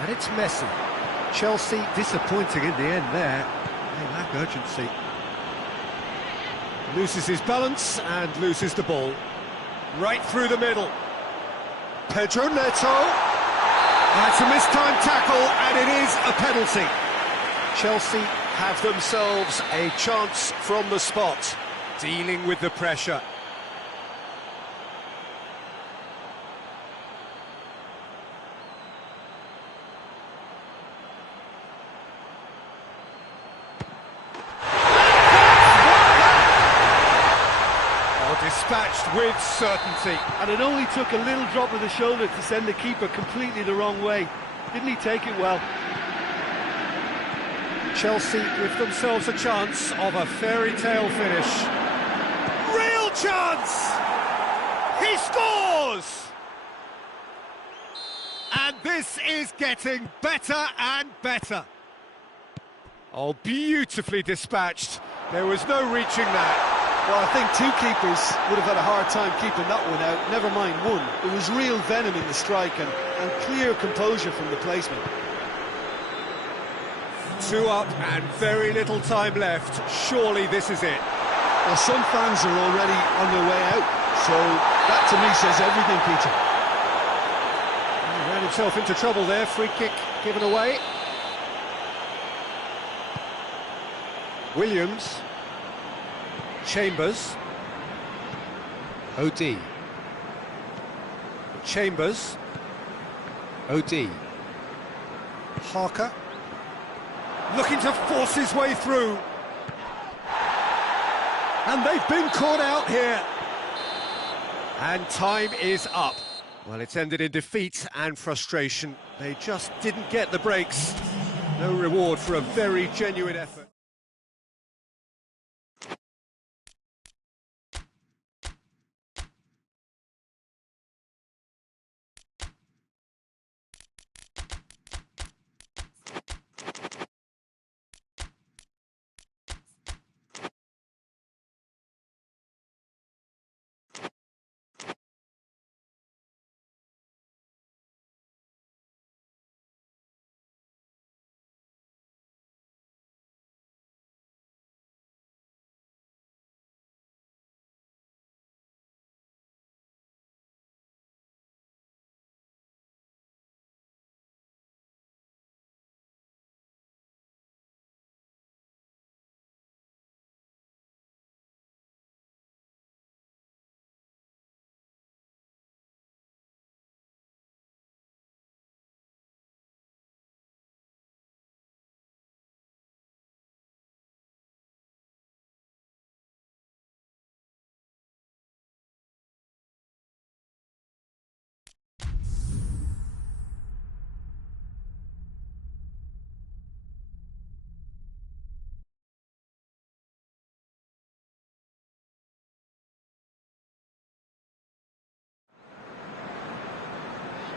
And it's Messi. Chelsea disappointing in the end there. They lack urgency. Loses his balance and loses the ball. Right through the middle. Pedro Neto. That's a mistimed tackle and it is a penalty. Chelsea have themselves a chance from the spot, dealing with the pressure. Dispatched with certainty. And it only took a little drop of the shoulder to send the keeper completely the wrong way. Didn't he take it well? Chelsea give themselves a chance of a fairy tale finish. Real chance! He scores! And this is getting better and better. Oh, beautifully dispatched. There was no reaching that. Well, I think two keepers would have had a hard time keeping that one out, never mind one. It was real venom in the strike and clear composure from the placement. 2 up and very little time left. Surely this is it. Well, some fans are already on their way out, so that to me says everything, Peter. He ran himself into trouble there. Free kick given away. Williams. Chambers. OD. Chambers. OD. Harker. Looking to force his way through. And they've been caught out here. And time is up. Well, it's ended in defeat and frustration. They just didn't get the breaks. No reward for a very genuine effort.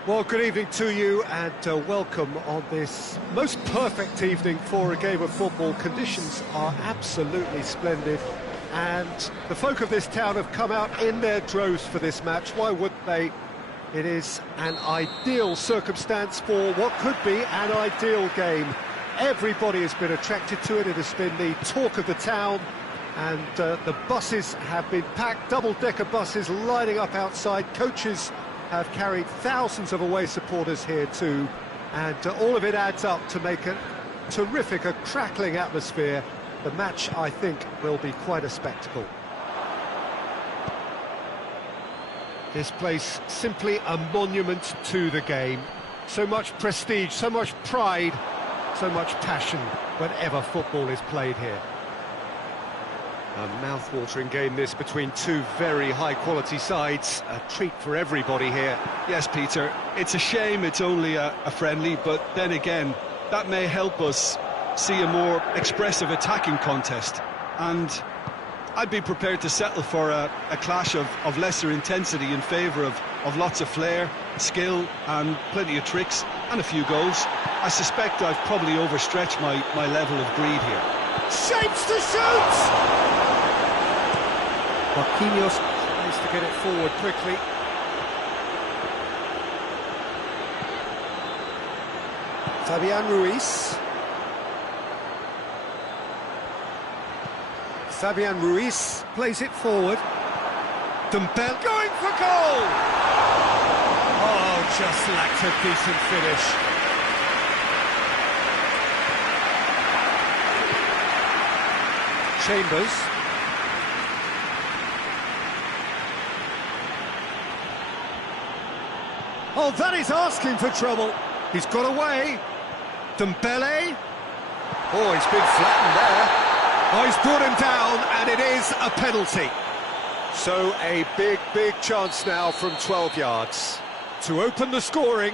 Well, good evening to you and welcome on this most perfect evening for a game of football. Conditions are absolutely splendid and the folk of this town have come out in their droves for this match. Why wouldn't they? It is an ideal circumstance for what could be an ideal game. Everybody has been attracted to it. It has been the talk of the town, and the buses have been packed, double-decker buses lining up outside. Coaches have carried thousands of away supporters here too, and all of it adds up to make a terrific, a crackling atmosphere. The match, I think, will be quite a spectacle. This place simply a monument to the game. So much prestige, so much pride, so much passion whenever football is played here. A mouth-watering game this between two very high-quality sides. A treat for everybody here. Yes, Peter, it's a shame it's only a friendly, but then again, that may help us see a more expressive attacking contest. And I'd be prepared to settle for a clash of lesser intensity in favour of lots of flair, skill and plenty of tricks and a few goals. I suspect I've probably overstretched my level of greed here. Shapes to shoot! Marquinhos tries to get it forward quickly. Fabian Ruiz. Fabian Ruiz plays it forward. Dembele going for goal! Oh, just lacked a decent finish. Chambers. Oh, that is asking for trouble. He's got away. Dembele. Oh, he's been flattened there. Oh, he's brought him down, and it is a penalty. So a big, big chance now from 12 yards to open the scoring.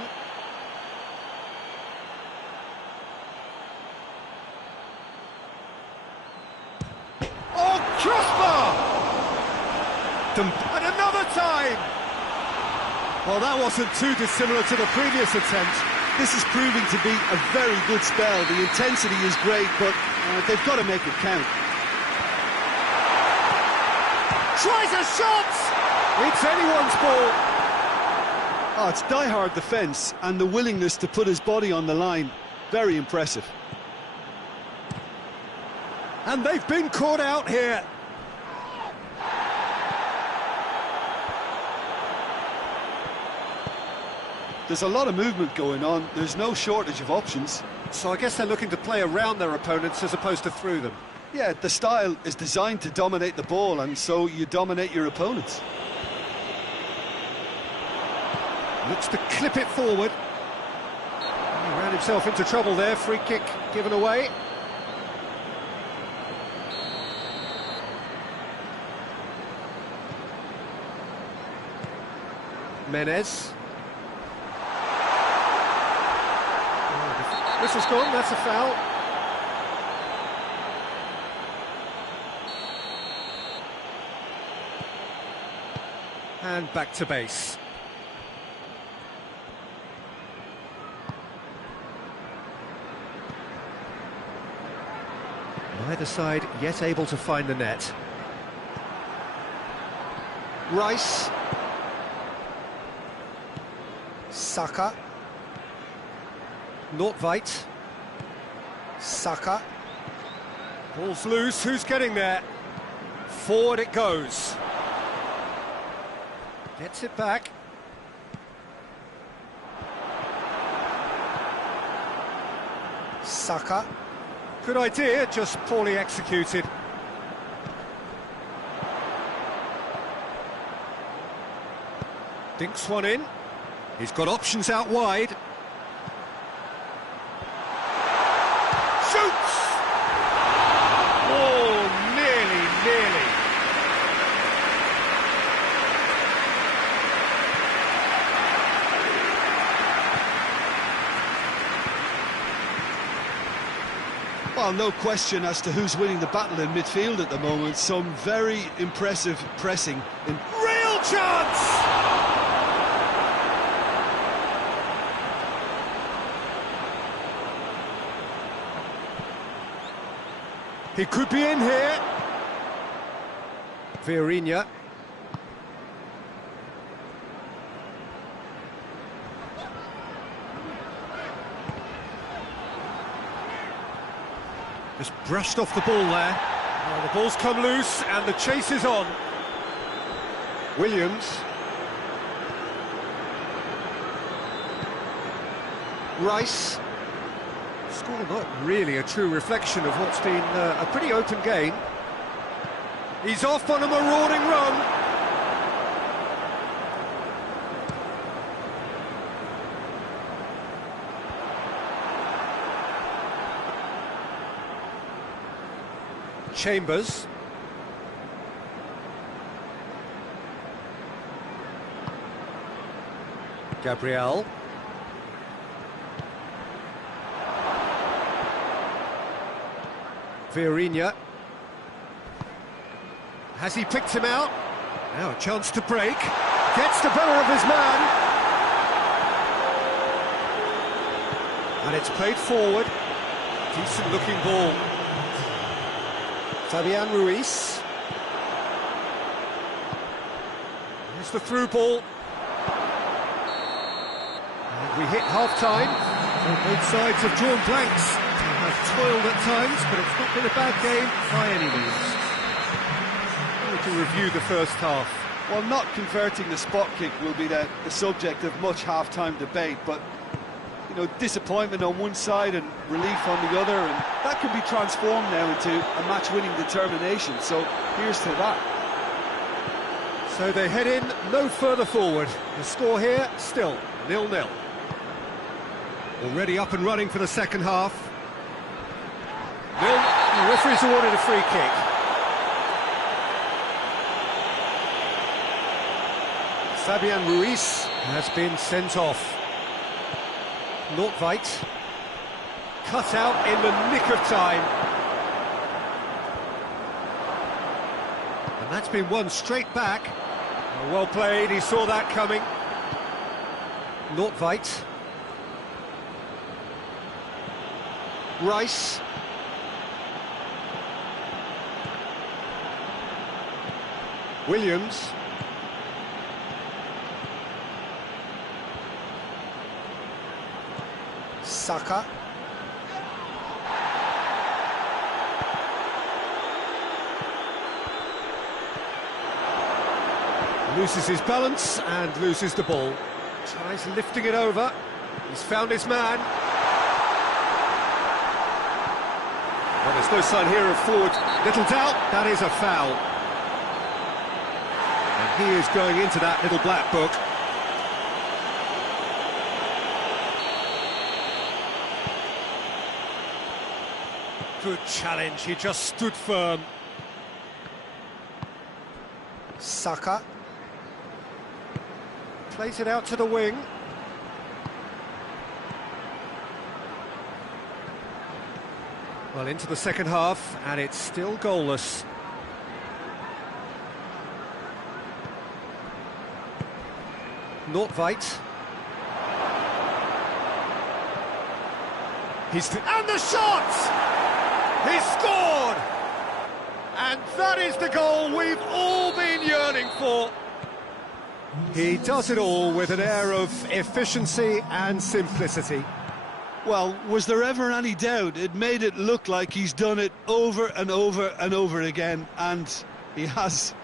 Oh, crossbar! And another time! Well, that wasn't too dissimilar to the previous attempt. This is proving to be a very good spell. The intensity is great, but they've got to make it count. Tries a shot! It's anyone's ball. Oh, it's die-hard defence and the willingness to put his body on the line. Very impressive. And they've been caught out here. There's a lot of movement going on. There's no shortage of options. So I guess they're looking to play around their opponents as opposed to through them. Yeah, the style is designed to dominate the ball, and so you dominate your opponents. Looks to clip it forward. He ran himself into trouble there. Free kick given away. Menez. Whistle's gone, that's a foul. And back to base. Neither side yet able to find the net. Rice. Saka. Nordtveit. Saka. Ball's loose, who's getting there? Forward it goes. Gets it back. Saka. Good idea, just poorly executed. Dinks one in. He's got options out wide. Shoots! Oh, nearly. Well, no question as to who's winning the battle in midfield at the moment. Some very impressive pressing. Real chance! He could be in here. Vieirinha. Just brushed off the ball there. Oh, the ball's come loose and the chase is on. Williams. Rice. Score not really a true reflection of what's been a pretty open game. He's off on a marauding run. Chambers. Gabriel. Vieirinha. Has he picked him out? Now a chance to break. Gets the better of his man. And it's played forward. Decent looking ball. Fabian Ruiz. Here's the through ball. And we hit half-time. Both sides have drawn blanks. They have toiled at times, but it's not been a bad game by any means. To review the first half. Well, not converting the spot kick will be the subject of much half-time debate, but you know, disappointment on one side and relief on the other, and that can be transformed now into a match-winning determination, so here's to that. So they head in no further forward. The score here still 0-0. Already up and running for the second half. The referee's awarded a free kick. Fabian Ruiz has been sent off. Nordtveit cut out in the nick of time. And that's been won straight back. Well played, he saw that coming. Nordtveit. Rice. Williams. Saka. Loses his balance and loses the ball. Tries lifting it over. He's found his man. Well, there's no sign here of forward. Little doubt, that is a foul. And he is going into that little black book. Good challenge, he just stood firm. Saka. Plays it out to the wing. Well, into the second half, and it's still goalless. Nordtveit. And the shot! He scored! And that is the goal we've all been yearning for. He does it all with an air of efficiency and simplicity. Well, was there ever any doubt? It made it look like he's done it over and over and over again, and he has.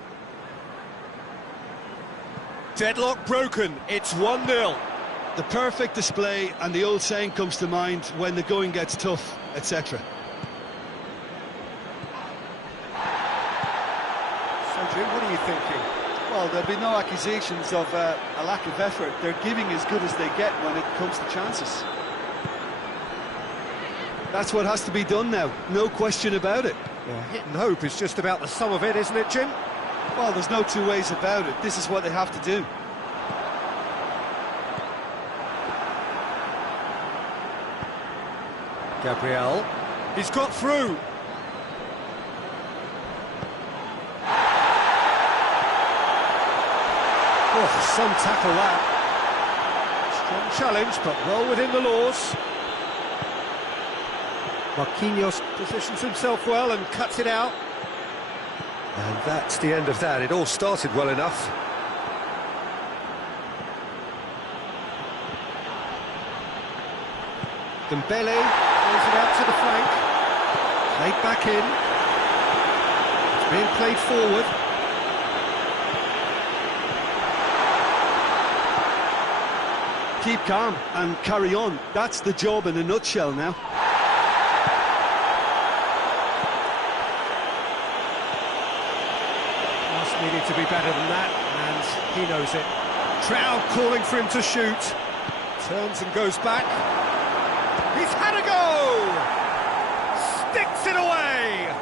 Deadlock broken, it's 1-0. The perfect display, and the old saying comes to mind, when the going gets tough, etc. So, Jim, what are you thinking? Well, there'll be no accusations of a lack of effort. They're giving as good as they get when it comes to chances. That's what has to be done now, no question about it. Well, hit and hope is just about the sum of it, isn't it, Jim? Well, there's no two ways about it. This is what they have to do. Gabriel. He's got through. Oh, some tackle that. Strong challenge, but well within the laws. Marquinhos positions himself well and cuts it out. And that's the end of that. It all started well enough. Dembele plays it out to the flank. Played back in. It's being played forward. Keep calm and carry on. That's the job in a nutshell now. Must needed to be better than that, and he knows it. Trout calling for him to shoot. Turns and goes back. He's had a go! Sticks it away!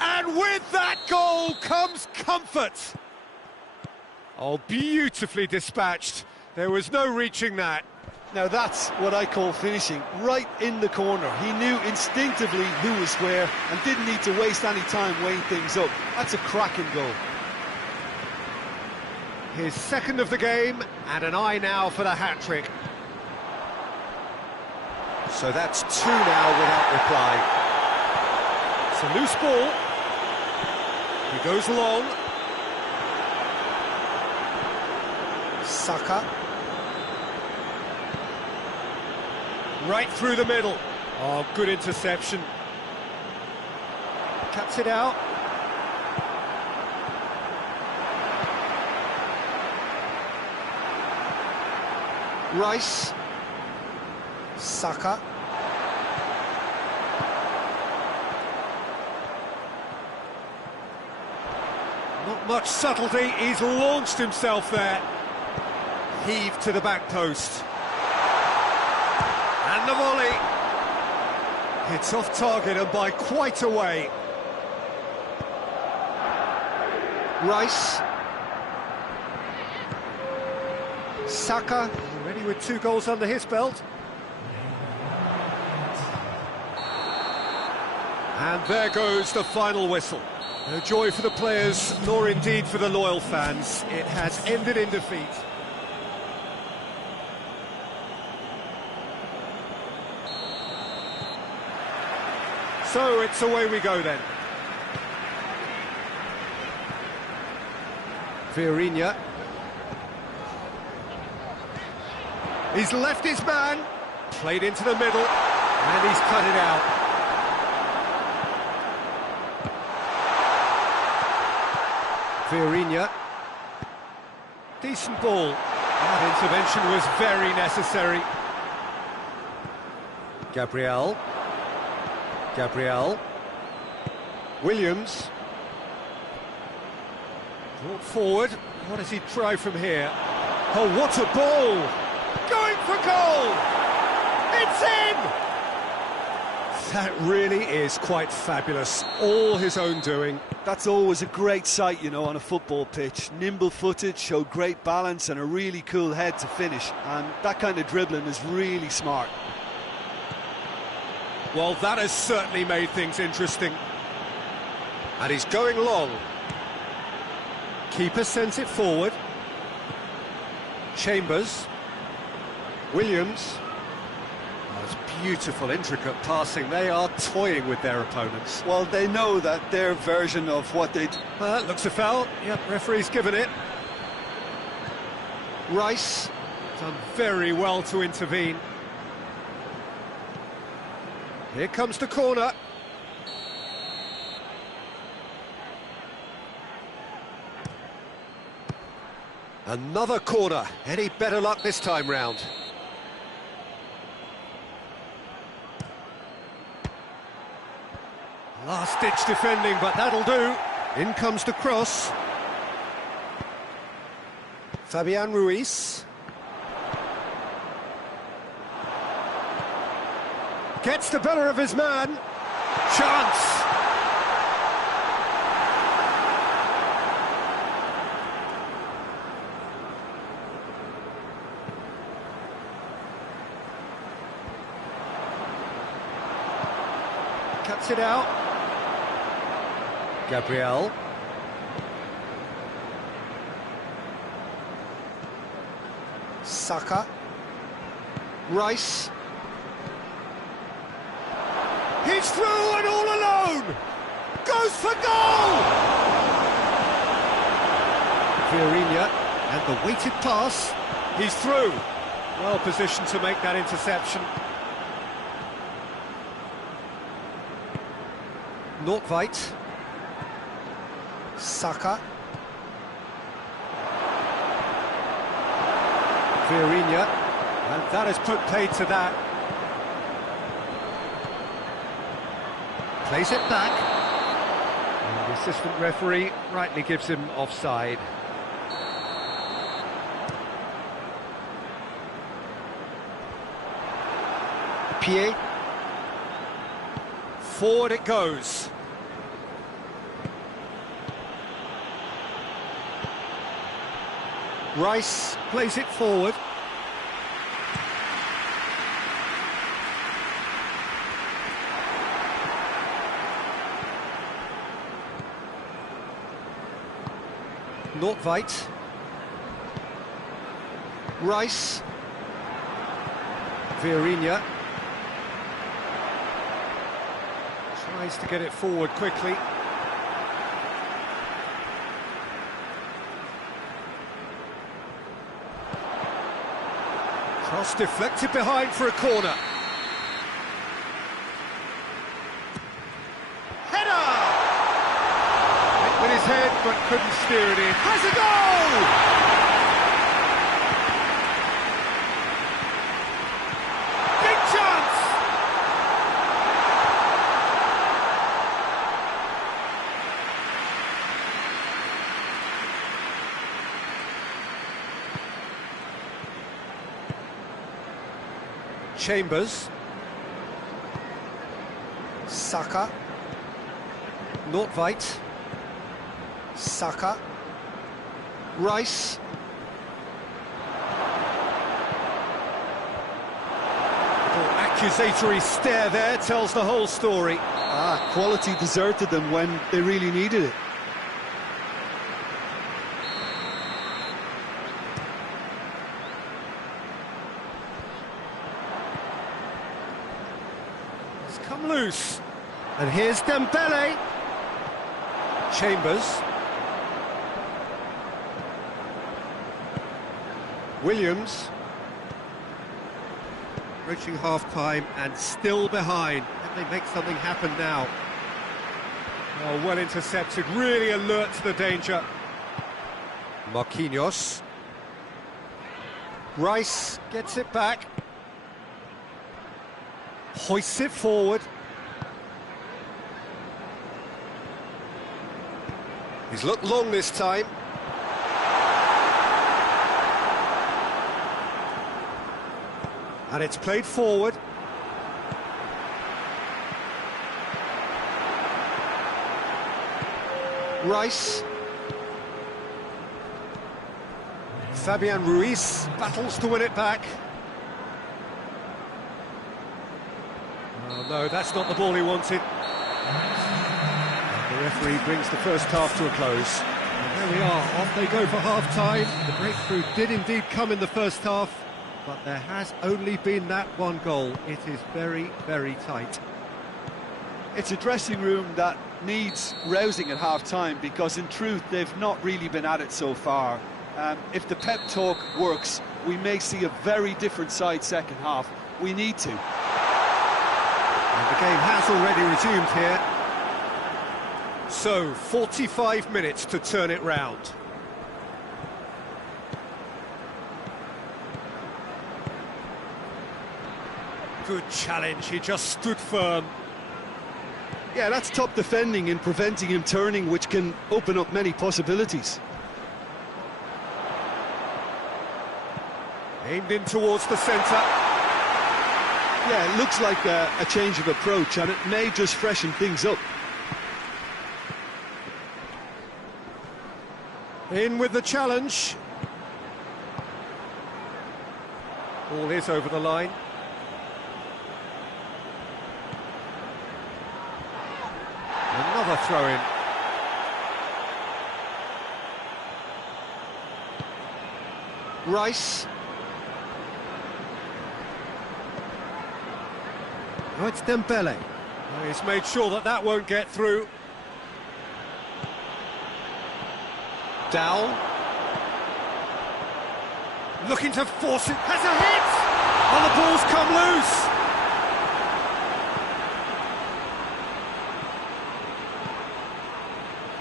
And with that goal comes comfort. Oh, beautifully dispatched. There was no reaching that. Now that's what I call finishing, right in the corner. He knew instinctively who was where and didn't need to waste any time weighing things up. That's a cracking goal. His second of the game, and an eye now for the hat-trick. So that's two now without reply. It's a loose ball. He goes long. Saka. Right through the middle. Oh, good interception. Cuts it out. Rice. Saka. Not much subtlety, he's launched himself there. Heave to the back post. And the volley. It's off target and by quite a way. Rice. Saka, already with 2 goals under his belt. And there goes the final whistle. No joy for the players, nor indeed for the loyal fans. It has ended in defeat. So it's away we go then. Vieirinha. He's left his man, played into the middle, and he's cut it out. Vieirinha. Decent ball. That intervention was very necessary. Gabriel. Williams. Brought forward. What does he try from here? Oh, what a ball! Going for goal! It's in! That really is quite fabulous. All his own doing. That's always a great sight, you know, on a football pitch. Nimble-footed, showed great balance and a really cool head to finish. And that kind of dribbling is really smart. Well, that has certainly made things interesting. And he's going long. Keeper sends it forward. Chambers. Williams. Oh, it's beautiful, intricate passing. They are toying with their opponents. Well, they know that their version of what they... Well, that looks a foul. Yep, referee's given it. Rice. Done very well to intervene. Here comes the corner. Another corner. Any better luck this time round? Last-ditch defending, but that'll do. In comes the cross. Fabian Ruiz. Gets the better of his man. Chance. Cuts it out. Gabriel. Saka. Rice. He's through and all alone! Goes for goal! Vieirinha, and the weighted pass. He's through. Well positioned to make that interception. Nordtveit. Saka. Vieirinha, and that has put paid to that. Plays it back. And the assistant referee rightly gives him offside. Pied. Forward it goes. Rice plays it forward. Nordtveit. Rice. Vieirinha. Tries to get it forward quickly. Cross deflected behind for a corner. Header! Hit with his head, but couldn't steer it in. Has a goal! Big chance! Chambers. Saka. Nordtveit. Saka. Rice. Little accusatory stare there tells the whole story. Quality deserted them when they really needed it. It's come loose. And here's Dembele. Chambers. Williams. Reaching half-time and still behind. Can they make something happen now? Oh, well intercepted, really alert to the danger. Marquinhos. Rice gets it back. Hoists it forward. He's looked long this time. And it's played forward. Rice. Fabian Ruiz battles to win it back. Oh no, that's not the ball he wanted. The referee brings the first half to a close. And there we are, off they go for half-time. The breakthrough did indeed come in the first half, but there has only been that one goal. It is very, very tight. It's a dressing room that needs rousing at half-time, because in truth they've not really been at it so far. If the pep talk works, we may see a very different side second half. We need to. And the game has already resumed here. So, 45 minutes to turn it round. Good challenge, he just stood firm. Yeah, that's top defending in preventing him turning, which can open up many possibilities. Aimed in towards the centre. Yeah, it looks like a change of approach, and it may just freshen things up. In with the challenge. Ball is over the line. Another throw-in. Rice. Oh, it's Dembele. He's made sure that that won't get through. Dowell. Looking to force it. Has a hit! Oh, the ball's come loose!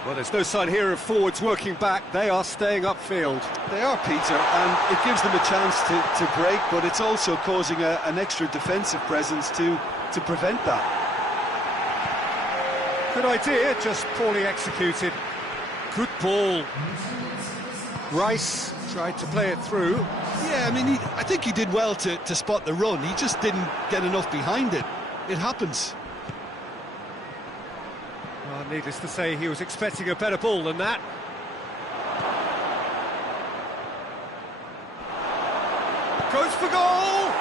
Well, there's no sign here of forwards working back. They are staying upfield. They are, Peter, and it gives them a chance to break, but it's also causing an extra defensive presence to prevent that. Good idea, just poorly executed. Good ball. Rice tried to play it through. Yeah, I mean, I think he did well to spot the run. He just didn't get enough behind it. It happens. Well, needless to say, he was expecting a better ball than that. Goes for goal!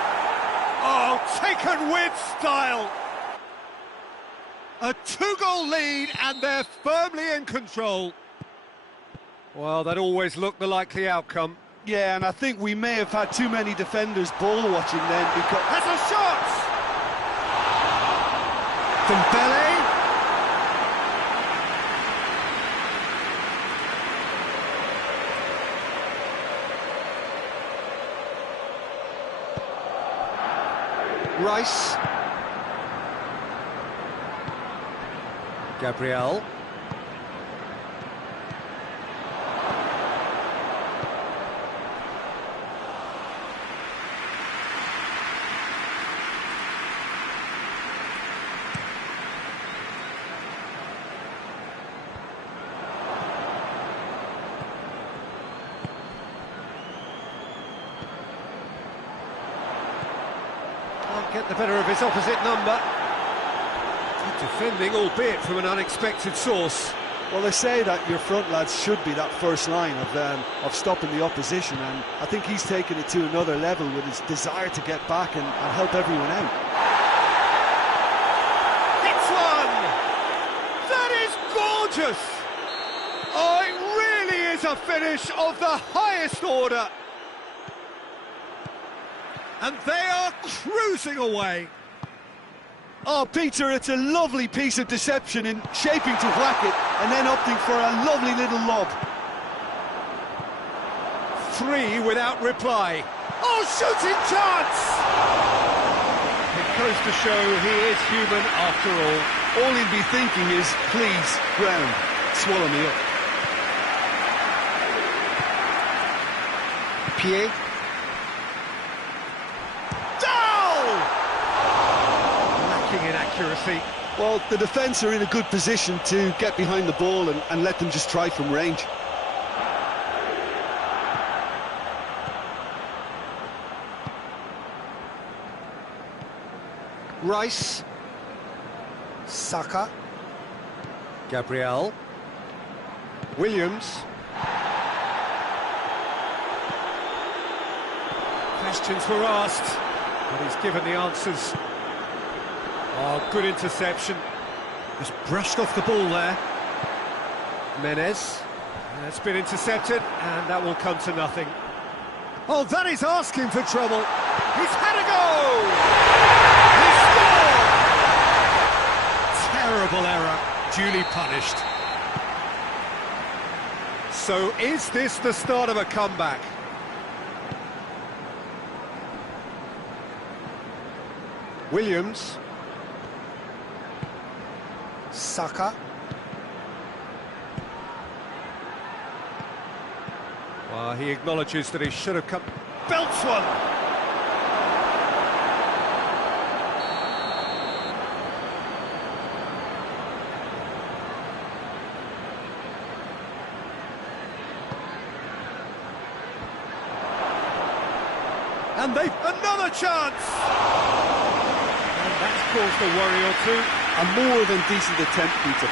Oh, taken with style! A 2-goal lead, and they're firmly in control. Well, that always looked the likely outcome. Yeah, and I think we may have had too many defenders ball watching then because... Has a shot! Dembele. Rice. Gabriel. Can't get the better of his opposite number. Good defending, albeit from an unexpected source. Well, they say that your front lads should be that first line of stopping the opposition, and I think he's taken it to another level with his desire to get back and help everyone out. Hits one! That is gorgeous! Oh, it really is a finish of the highest order! And they are cruising away. Oh, Peter, it's a lovely piece of deception in shaping to whack it and then opting for a lovely little lob. 3 without reply. Oh, shooting chance! It goes to show he is human after all. All he'll be thinking is, please, ground, swallow me up. Pierre. In accuracy. Well, the defence are in a good position to get behind the ball and let them just try from range. Rice. Saka. Gabriel. Williams. Questions were asked, but he's given the answers. Oh, good interception. Just brushed off the ball there. Menez. That's been intercepted, and that will come to nothing. Oh, that is asking for trouble. He's had a go! He scored! Terrible error, duly punished. So is this the start of a comeback? Williams. Saka. Well, he acknowledges that he should have come... Belts one! And they've... Another chance! And that's caused a worry or two. A more than decent attempt, Peter.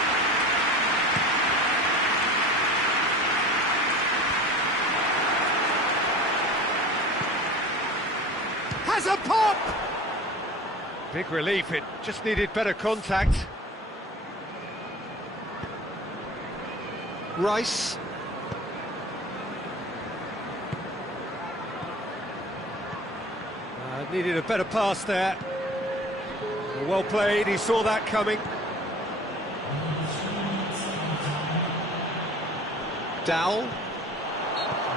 Has a pop! Big relief, it just needed better contact. Rice. Needed a better pass there. Well played, he saw that coming. Dowell.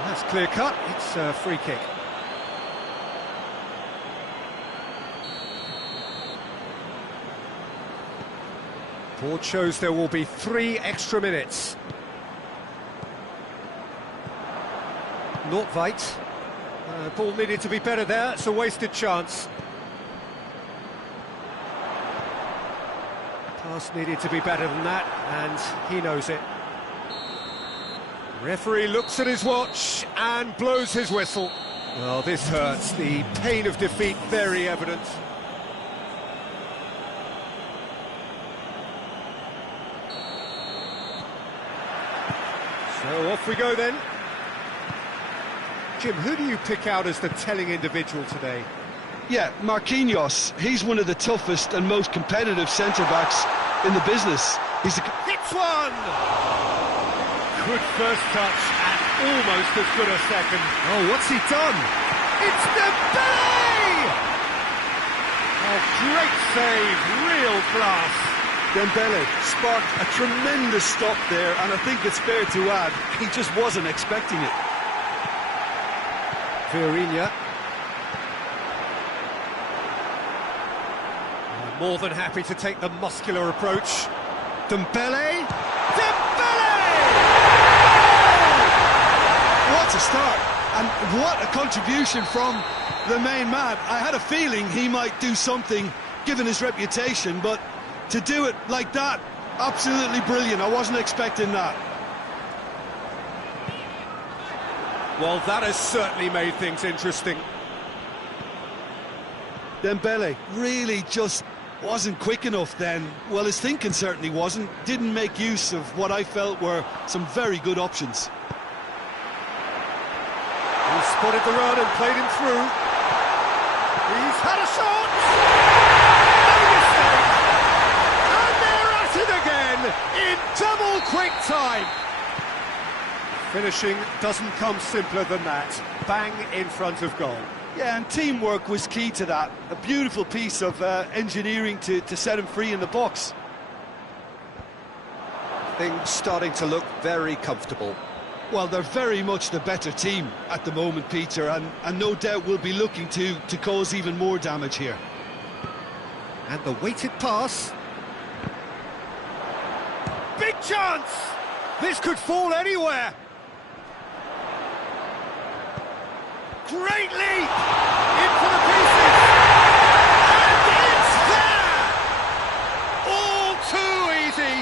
That's clear cut, it's a free kick. Board shows there will be 3 extra minutes. Nordtveit. Ball needed to be better there, it's a wasted chance. Pass needed to be better than that, and he knows it. Referee looks at his watch and blows his whistle. Well, this hurts, the pain of defeat very evident. So off we go then. Jim, who do you pick out as the telling individual today? Yeah, Marquinhos. He's one of the toughest and most competitive centre-backs in the business. He's a... Hits one! Good first touch and almost as good a second. Oh, what's he done? It's Dembele! Oh, great save, real class. Dembele sparked a tremendous stop there, and I think it's fair to add, he just wasn't expecting it. Fiorina. More than happy to take the muscular approach. Dembele! Dembele! What a start, and what a contribution from the main man. I had a feeling he might do something, given his reputation, but to do it like that, absolutely brilliant. I wasn't expecting that. Well, that has certainly made things interesting. Dembele really just wasn't quick enough then. Well, his thinking certainly wasn't. Didn't make use of what I felt were some very good options. He spotted the run and played him through. He's had a shot! No mistake! And they're at it again in double quick time. Finishing doesn't come simpler than that. Bang in front of goal. Yeah, and teamwork was key to that. A beautiful piece of engineering to set him free in the box. Things starting to look very comfortable. Well, they're very much the better team at the moment, Peter, and no doubt will be looking to cause even more damage here. And the weighted pass. Big chance! This could fall anywhere. Great leap! In for the pieces! And it's there! All too easy!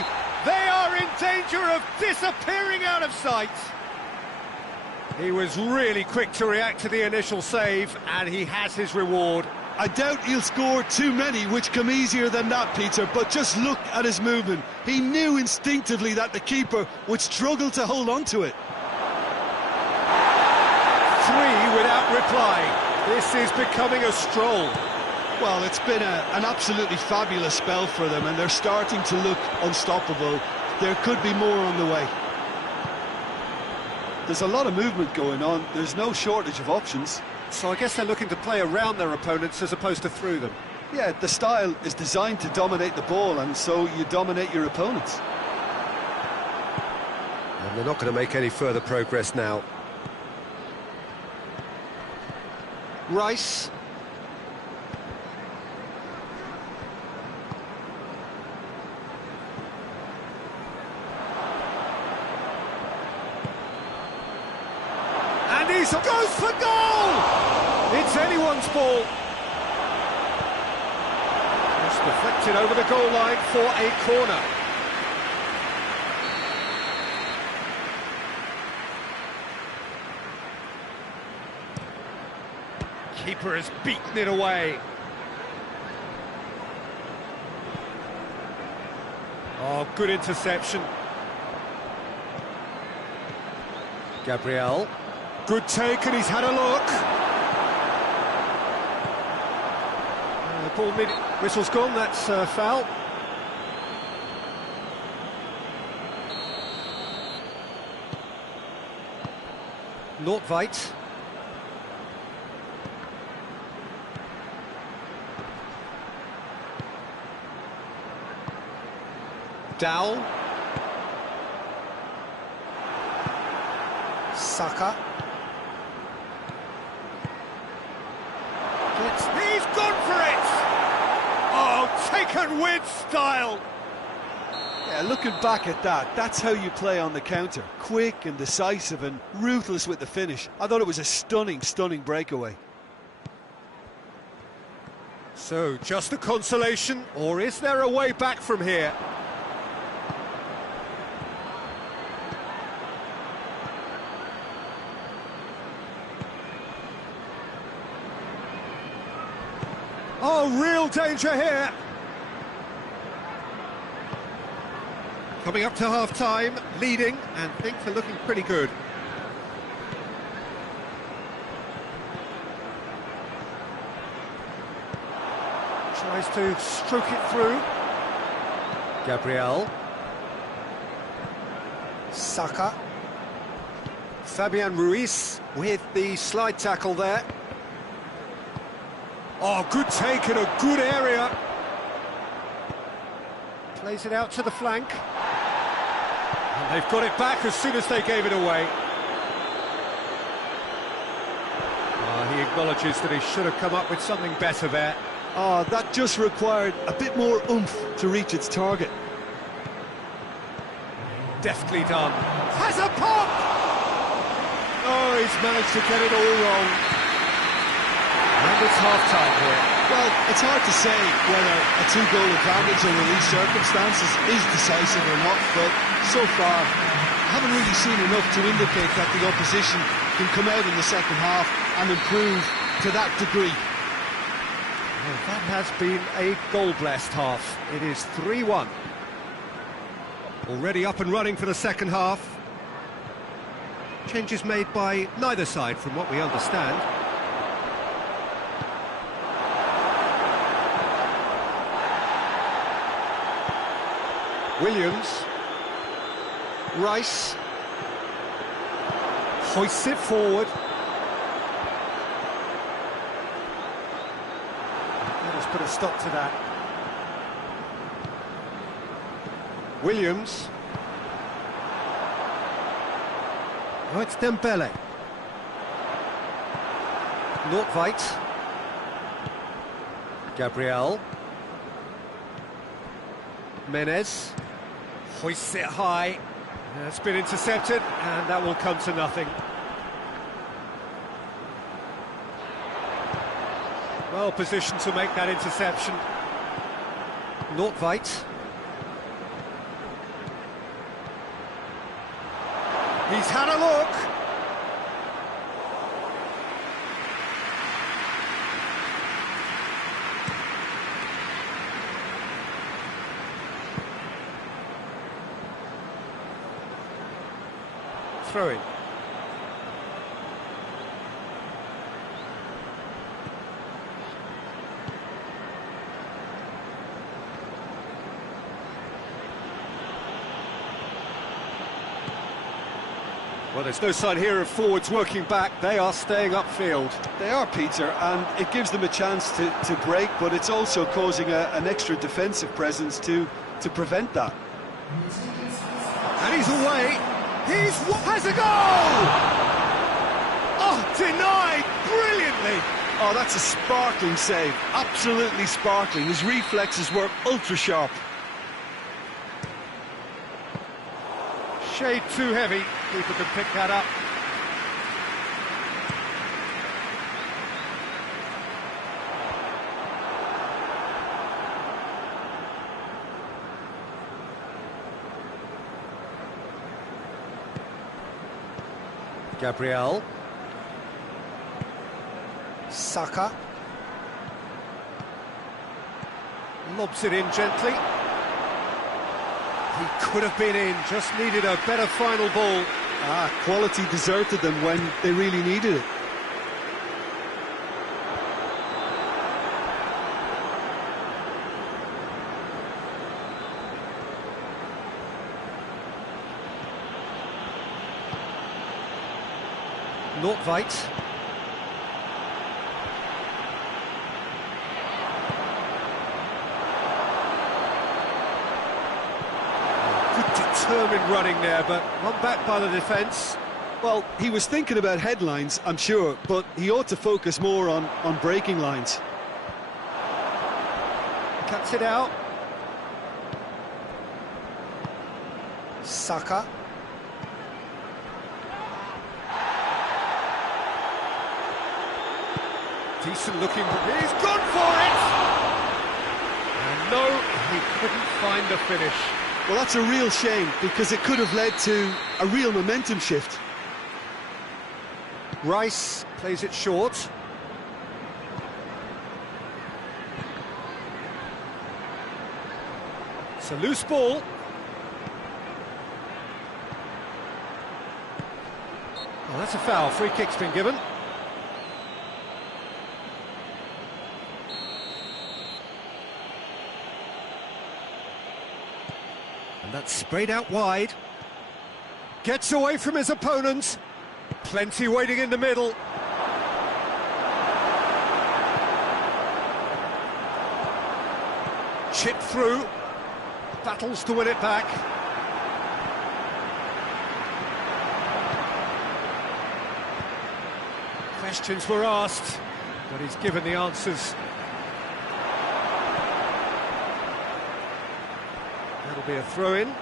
They are in danger of disappearing out of sight! He was really quick to react to the initial save, and he has his reward. I doubt he'll score too many, which come easier than that, Peter, but just look at his movement. He knew instinctively that the keeper would struggle to hold on to it. 3 without reply. This is becoming a stroll. Well, it's been an absolutely fabulous spell for them, and they're starting to look unstoppable. There could be more on the way. There's a lot of movement going on. There's no shortage of options. So I guess they're looking to play around their opponents as opposed to through them. Yeah, the style is designed to dominate the ball, and so you dominate your opponents. And they're not going to make any further progress now. Rice. And he goes for goal! It's anyone's ball. Just deflected over the goal line for a corner. Keeper has beaten it away. Oh, good interception. Gabriel. Good take, and he's had a look. Ball whistle's gone, that's foul. Nordtveit. Dowell. Saka. He's gone for it! Oh, taken with style! Yeah, looking back at that, that's how you play on the counter. Quick and decisive and ruthless with the finish. I thought it was a stunning, stunning breakaway. So, just a consolation, or is there a way back from here? Oh, real danger here! Coming up to half-time, leading, and things are looking pretty good. Tries to stroke it through. Gabriel. Saka. Fabian Ruiz with the slide tackle there. Oh, good take in a good area. Plays it out to the flank. And they've got it back as soon as they gave it away. He acknowledges that he should have come up with something better there. Oh, that just required a bit more oomph to reach its target. Deftly done. Has a pop! Oh, he's managed to get it all wrong. And it's half-time here. Well, it's hard to say whether a two-goal advantage under these circumstances is decisive or not, but so far, I haven't really seen enough to indicate that the opposition can come out in the second half and improve to that degree. Well, that has been a goal-blessed half. It is 3-1. Already up and running for the second half. Changes made by neither side, from what we understand. Williams. Rice. Hoists it forward. Let us put a stop to that. Williams. Oh, it's Dembele. Nordtveit. Gabriel. Menez. Hoists it high. It's been intercepted, and that will come to nothing. Well positioned to make that interception. Nordtveit. He's had a look. Throw in. Well, there's no sign here of forwards working back. They are staying upfield. They are, Peter, and it gives them a chance to break, but it's also causing an extra defensive presence to prevent that. And he's away. Has a goal! Oh, denied brilliantly. Oh, that's a sparkling save. Absolutely sparkling. His reflexes were ultra sharp. Shade too heavy. Keeper can pick that up. Gabriel. Saka. Lobs it in gently. He could have been in, just needed a better final ball. Quality deserted them when they really needed it. Nordtveit. Determined running there, but one back by the defence. Well, he was thinking about headlines, I'm sure, but he ought to focus more on breaking lines. Cuts it out. Saka. Decent looking, he's gone for it! And no, he couldn't find the finish. Well, that's a real shame, because it could have led to a real momentum shift. Rice plays it short. It's a loose ball. Oh, that's a foul. Free kick's been given. And that's sprayed out wide. Gets away from his opponent. Plenty waiting in the middle. Chip through. Battles to win it back. Questions were asked, but he's given the answers. That'll be a throw-in.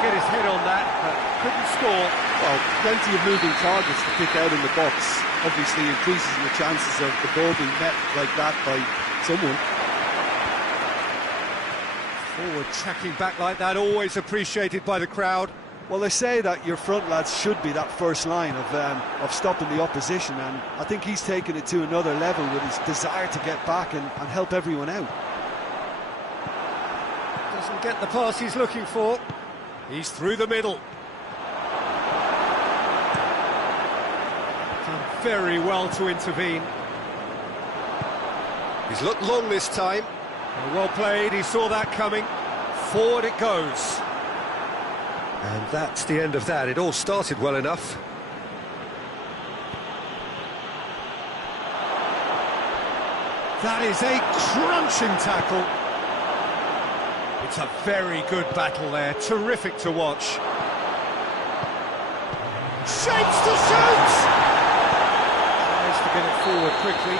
Get his head on that, but couldn't score. Well, plenty of moving targets to pick out in the box. Obviously increases the chances of the ball being met like that by someone. Forward tracking back like that, always appreciated by the crowd. Well, they say that your front lads should be that first line of stopping the opposition, and I think he's taken it to another level with his desire to get back and help everyone out. Doesn't get the pass he's looking for. He's through the middle. Done very well to intervene. He's looked long this time. Well played, he saw that coming. Forward it goes. And that's the end of that. It all started well enough. That is a crunching tackle. It's a very good battle there, terrific to watch. Shapes to shoot! Tries to get it forward quickly.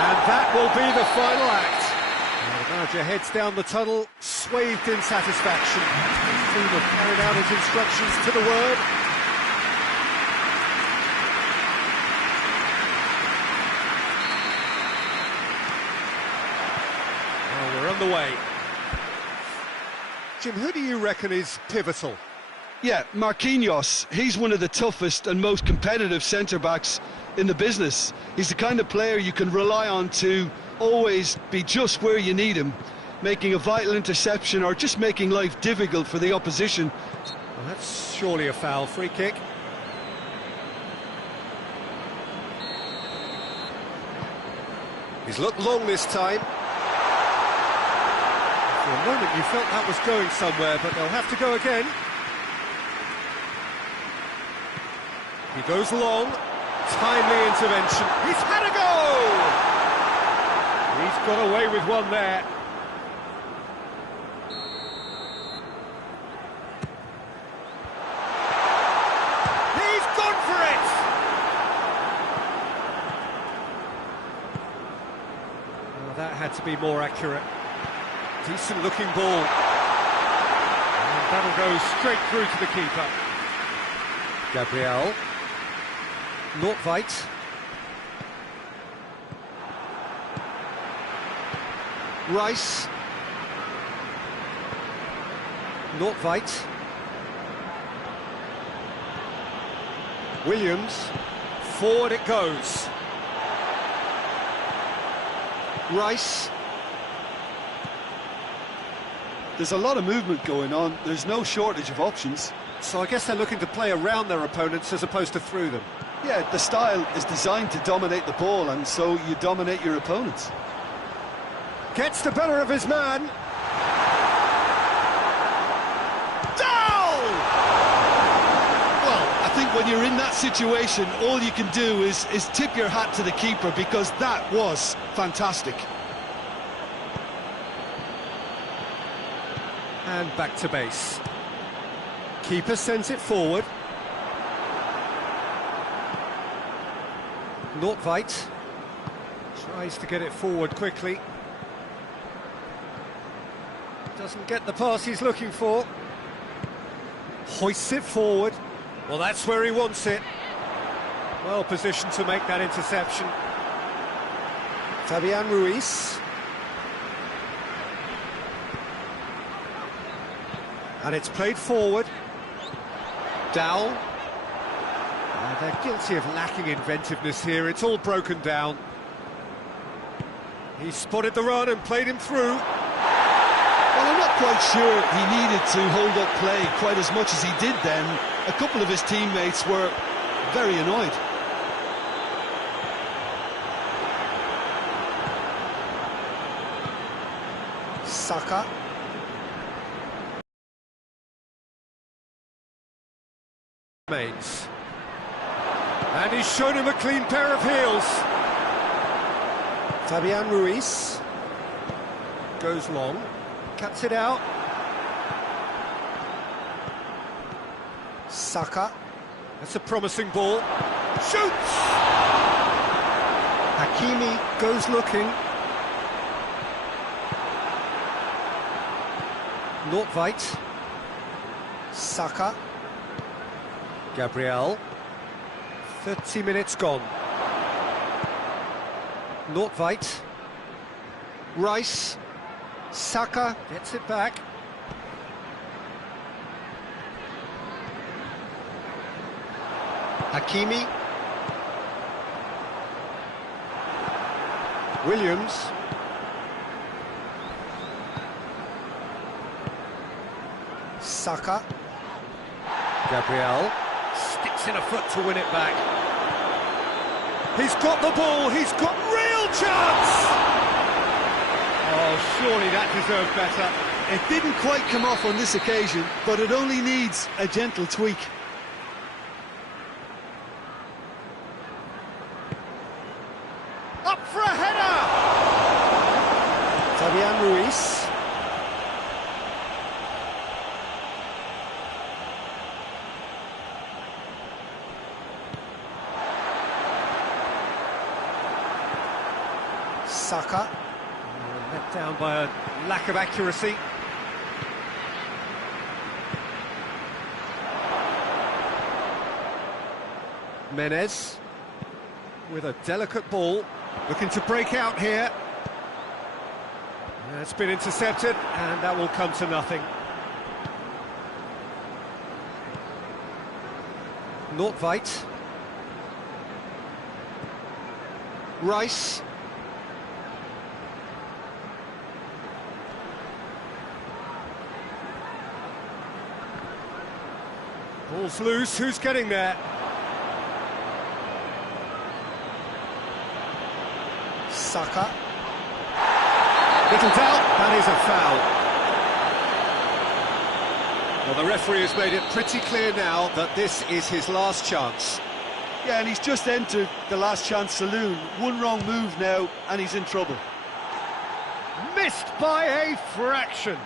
And that will be the final act. And the manager heads down the tunnel, swathed in satisfaction. His team have carried out his instructions to the word. On the way. Jim, who do you reckon is pivotal? Yeah, Marquinhos. He's one of the toughest and most competitive centre-backs in the business. He's the kind of player you can rely on to always be just where you need him, making a vital interception or just making life difficult for the opposition. Well, that's surely a foul. Free kick. He's looked long this time. For a moment you felt that was going somewhere, but they'll have to go again. He goes long, timely intervention. He's had a go! He's got away with one there. He's gone for it! Well, that had to be more accurate. Decent looking ball. And that'll go straight through to the keeper. Gabriel. Nordtveit. Rice. Nordtveit. Williams. Forward it goes. Rice. There's a lot of movement going on. There's no shortage of options. So I guess they're looking to play around their opponents as opposed to through them. Yeah, the style is designed to dominate the ball, and so you dominate your opponents. Gets the better of his man. Down! Well, I think when you're in that situation, all you can do is tip your hat to the keeper, because that was fantastic. And back to base. Keeper sends it forward. Nordtveit tries to get it forward quickly. Doesn't get the pass he's looking for. Hoists it forward. Well, that's where he wants it. Well positioned to make that interception. Fabian Ruiz. And it's played forward. Dowell. They're guilty of lacking inventiveness here. It's all broken down. He spotted the run and played him through. Well, I'm not quite sure he needed to hold up play quite as much as he did then. A couple of his teammates were very annoyed. Saka. Remains. And he's shown him a clean pair of heels. Fabian Ruiz goes long, cuts it out. Saka, that's a promising ball. Shoots! Hakimi goes looking. Nordtveit. Saka. Gabriel. 30 minutes gone. Nordtveit. Rice. Saka gets it back. Hakimi. Williams. Saka. Gabriel. Sticks in a foot to win it back. He's got the ball, he's got real chance! Oh, surely that deserved better. It didn't quite come off on this occasion, but it only needs a gentle tweak. Up for a header! Fabian Ruiz. Saka, let down by a lack of accuracy. Menez with a delicate ball, looking to break out here. It's been intercepted, and that will come to nothing. Nordtveit. Rice. Ball's loose, who's getting there? Saka. Little doubt, that is a foul. Well, the referee has made it pretty clear now that this is his last chance. Yeah, and he's just entered the last chance saloon. One wrong move now, and he's in trouble. Missed by a fraction.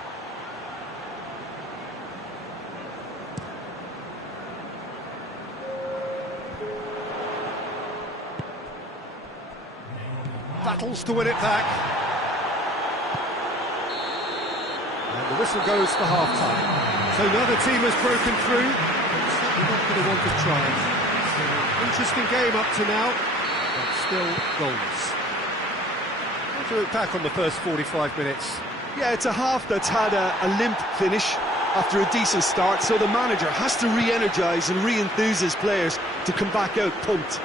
Battles to win it back. And the whistle goes for half-time. So neither team has broken through. It's certainly not going to want to try. It's an interesting game up to now, but still goalless. How do you look back on the first 45 minutes? Yeah, it's a half that's had a limp finish after a decent start, so the manager has to re-energise and re-enthuse his players to come back out pumped.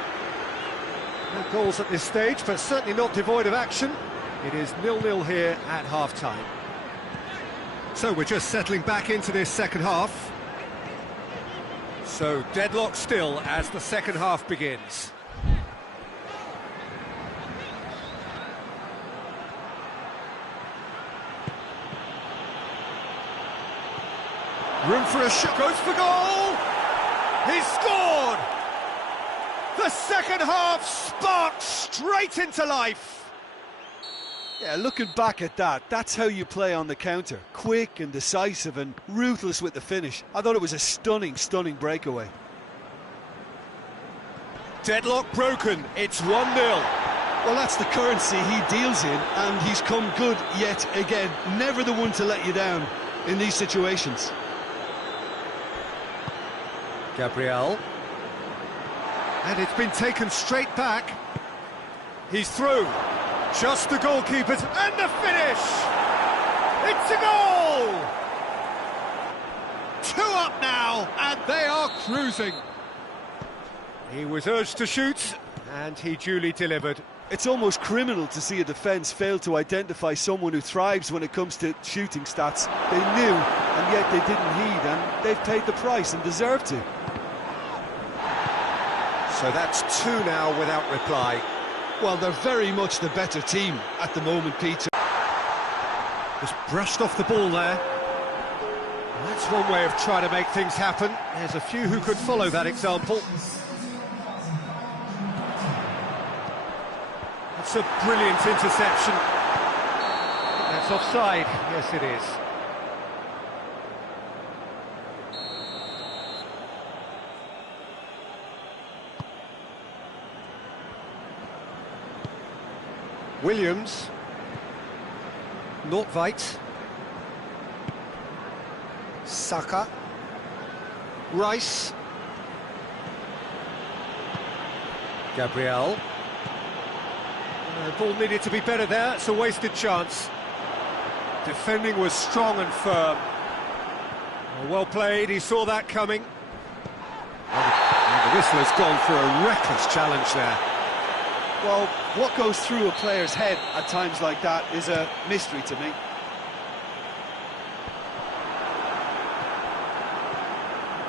No goals at this stage, but certainly not devoid of action. It is 0-0 here at half-time. So we're just settling back into this second half. So deadlock still as the second half begins. Room for a shot, goes for goal! He's scored! The second half sparked straight into life. Yeah, looking back at that, that's how you play on the counter. Quick and decisive and ruthless with the finish. I thought it was a stunning, stunning breakaway. Deadlock broken, it's 1-0. Well, that's the currency he deals in, and he's come good yet again. Never the one to let you down in these situations. Gabriel. And it's been taken straight back. He's through. Just the goalkeepers, and the finish! It's a goal! 2 up now, and they are cruising. He was urged to shoot, and he duly delivered. It's almost criminal to see a defence fail to identify someone who thrives when it comes to shooting stats. They knew, and yet they didn't heed, and they've paid the price and deserve to. So that's 2 now without reply. Well, they're very much the better team at the moment, Peter. Just brushed off the ball there. That's one way of trying to make things happen. There's a few who could follow that example. That's a brilliant interception. That's offside. Yes, it is. Williams, Nordtveit, Saka, Rice, Gabriel. The ball needed to be better there, it's a wasted chance. Defending was strong and firm. Well played, he saw that coming. And the whistler's gone for a reckless challenge there. Well, what goes through a player's head at times like that is a mystery to me.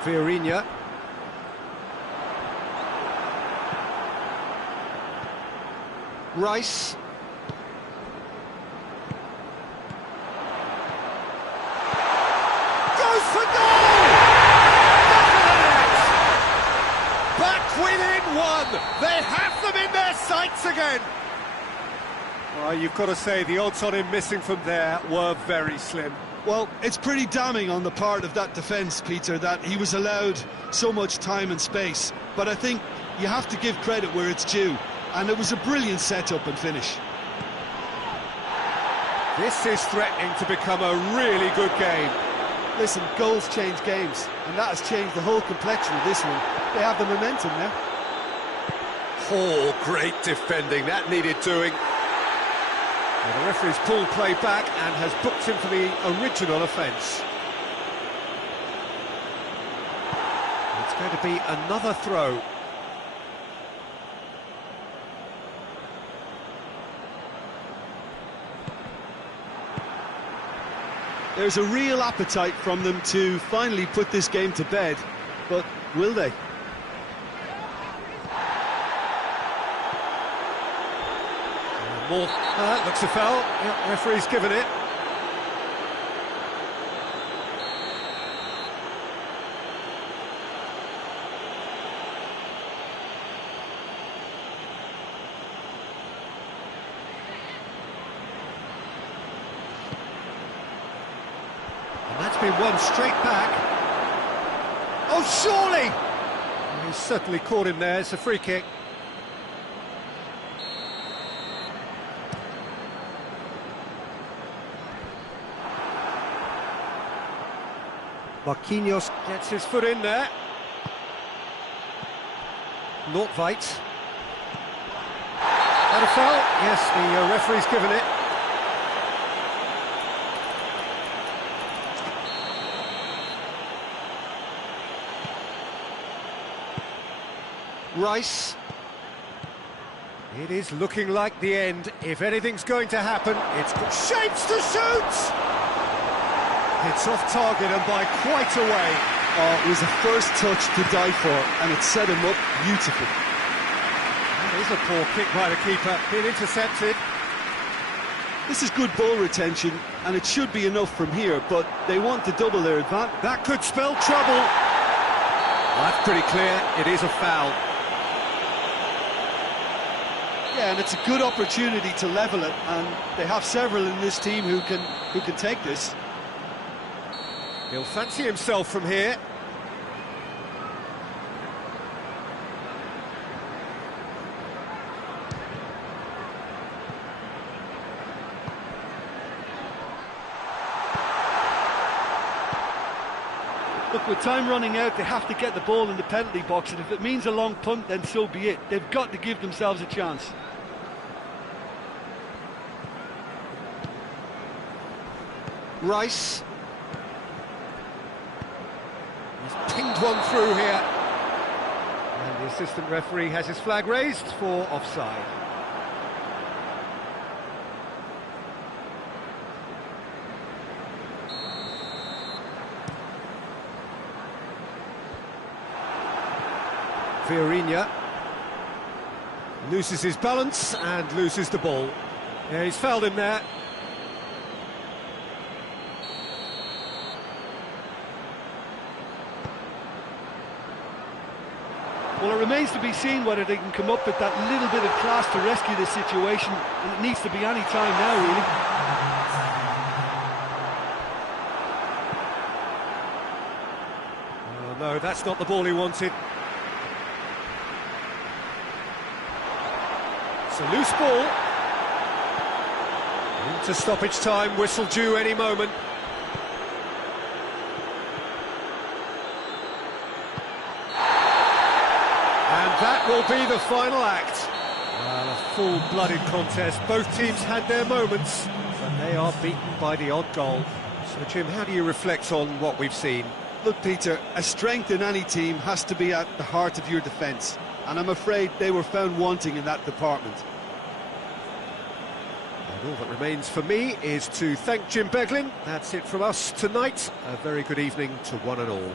Vieirinha. Rice. Goes for goal! Back within 1. They have them in their sights again. Well, you've got to say the odds on him missing from there were very slim. Well, it's pretty damning on the part of that defence, Peter, that he was allowed so much time and space. But I think you have to give credit where it's due. And it was a brilliant setup and finish. This is threatening to become a really good game. Listen, goals change games, and that has changed the whole complexion of this one. They have the momentum now. Oh, great defending, that needed doing. Well, the referee's pulled play back and has booked him for the original offence. It's going to be another throw. There's a real appetite from them to finally put this game to bed, but will they? More. Looks a foul. Yep, referee's given it. That's been won straight back. Oh, surely! He's certainly caught him there. It's a free kick. Marquinhos gets his foot in there. Nordtveit. That a foul? Yes, the referee's given it. Rice. It is looking like the end. If anything's going to happen, it's got shapes to shoot! It's off target and by quite a way. Oh, it was a first touch to die for, and it set him up beautifully. That is a poor kick by the keeper, being intercepted. This is good ball retention, and it should be enough from here, but they want to double their advantage. That could spell trouble. Well, that's pretty clear, it is a foul. Yeah, and it's a good opportunity to level it, and they have several in this team who can take this. He'll fancy himself from here. Look, with time running out, they have to get the ball in the penalty box, and if it means a long punt, then so be it. They've got to give themselves a chance. Rice. He's pinged one through here. And the assistant referee has his flag raised for offside. Fiorina loses his balance and loses the ball. Yeah, he's fouled him there. Well, it remains to be seen whether they can come up with that little bit of class to rescue this situation, and it needs to be any time now, really. Oh, no, that's not the ball he wanted. It's a loose ball. Into stoppage time, whistle due any moment. And that will be the final act. Well, a full-blooded contest. Both teams had their moments, but they are beaten by the odd goal. So, Jim, how do you reflect on what we've seen? Look, Peter, a strength in any team has to be at the heart of your defence, and I'm afraid they were found wanting in that department. And all that remains for me is to thank Jim Beglin. That's it from us tonight. A very good evening to one and all.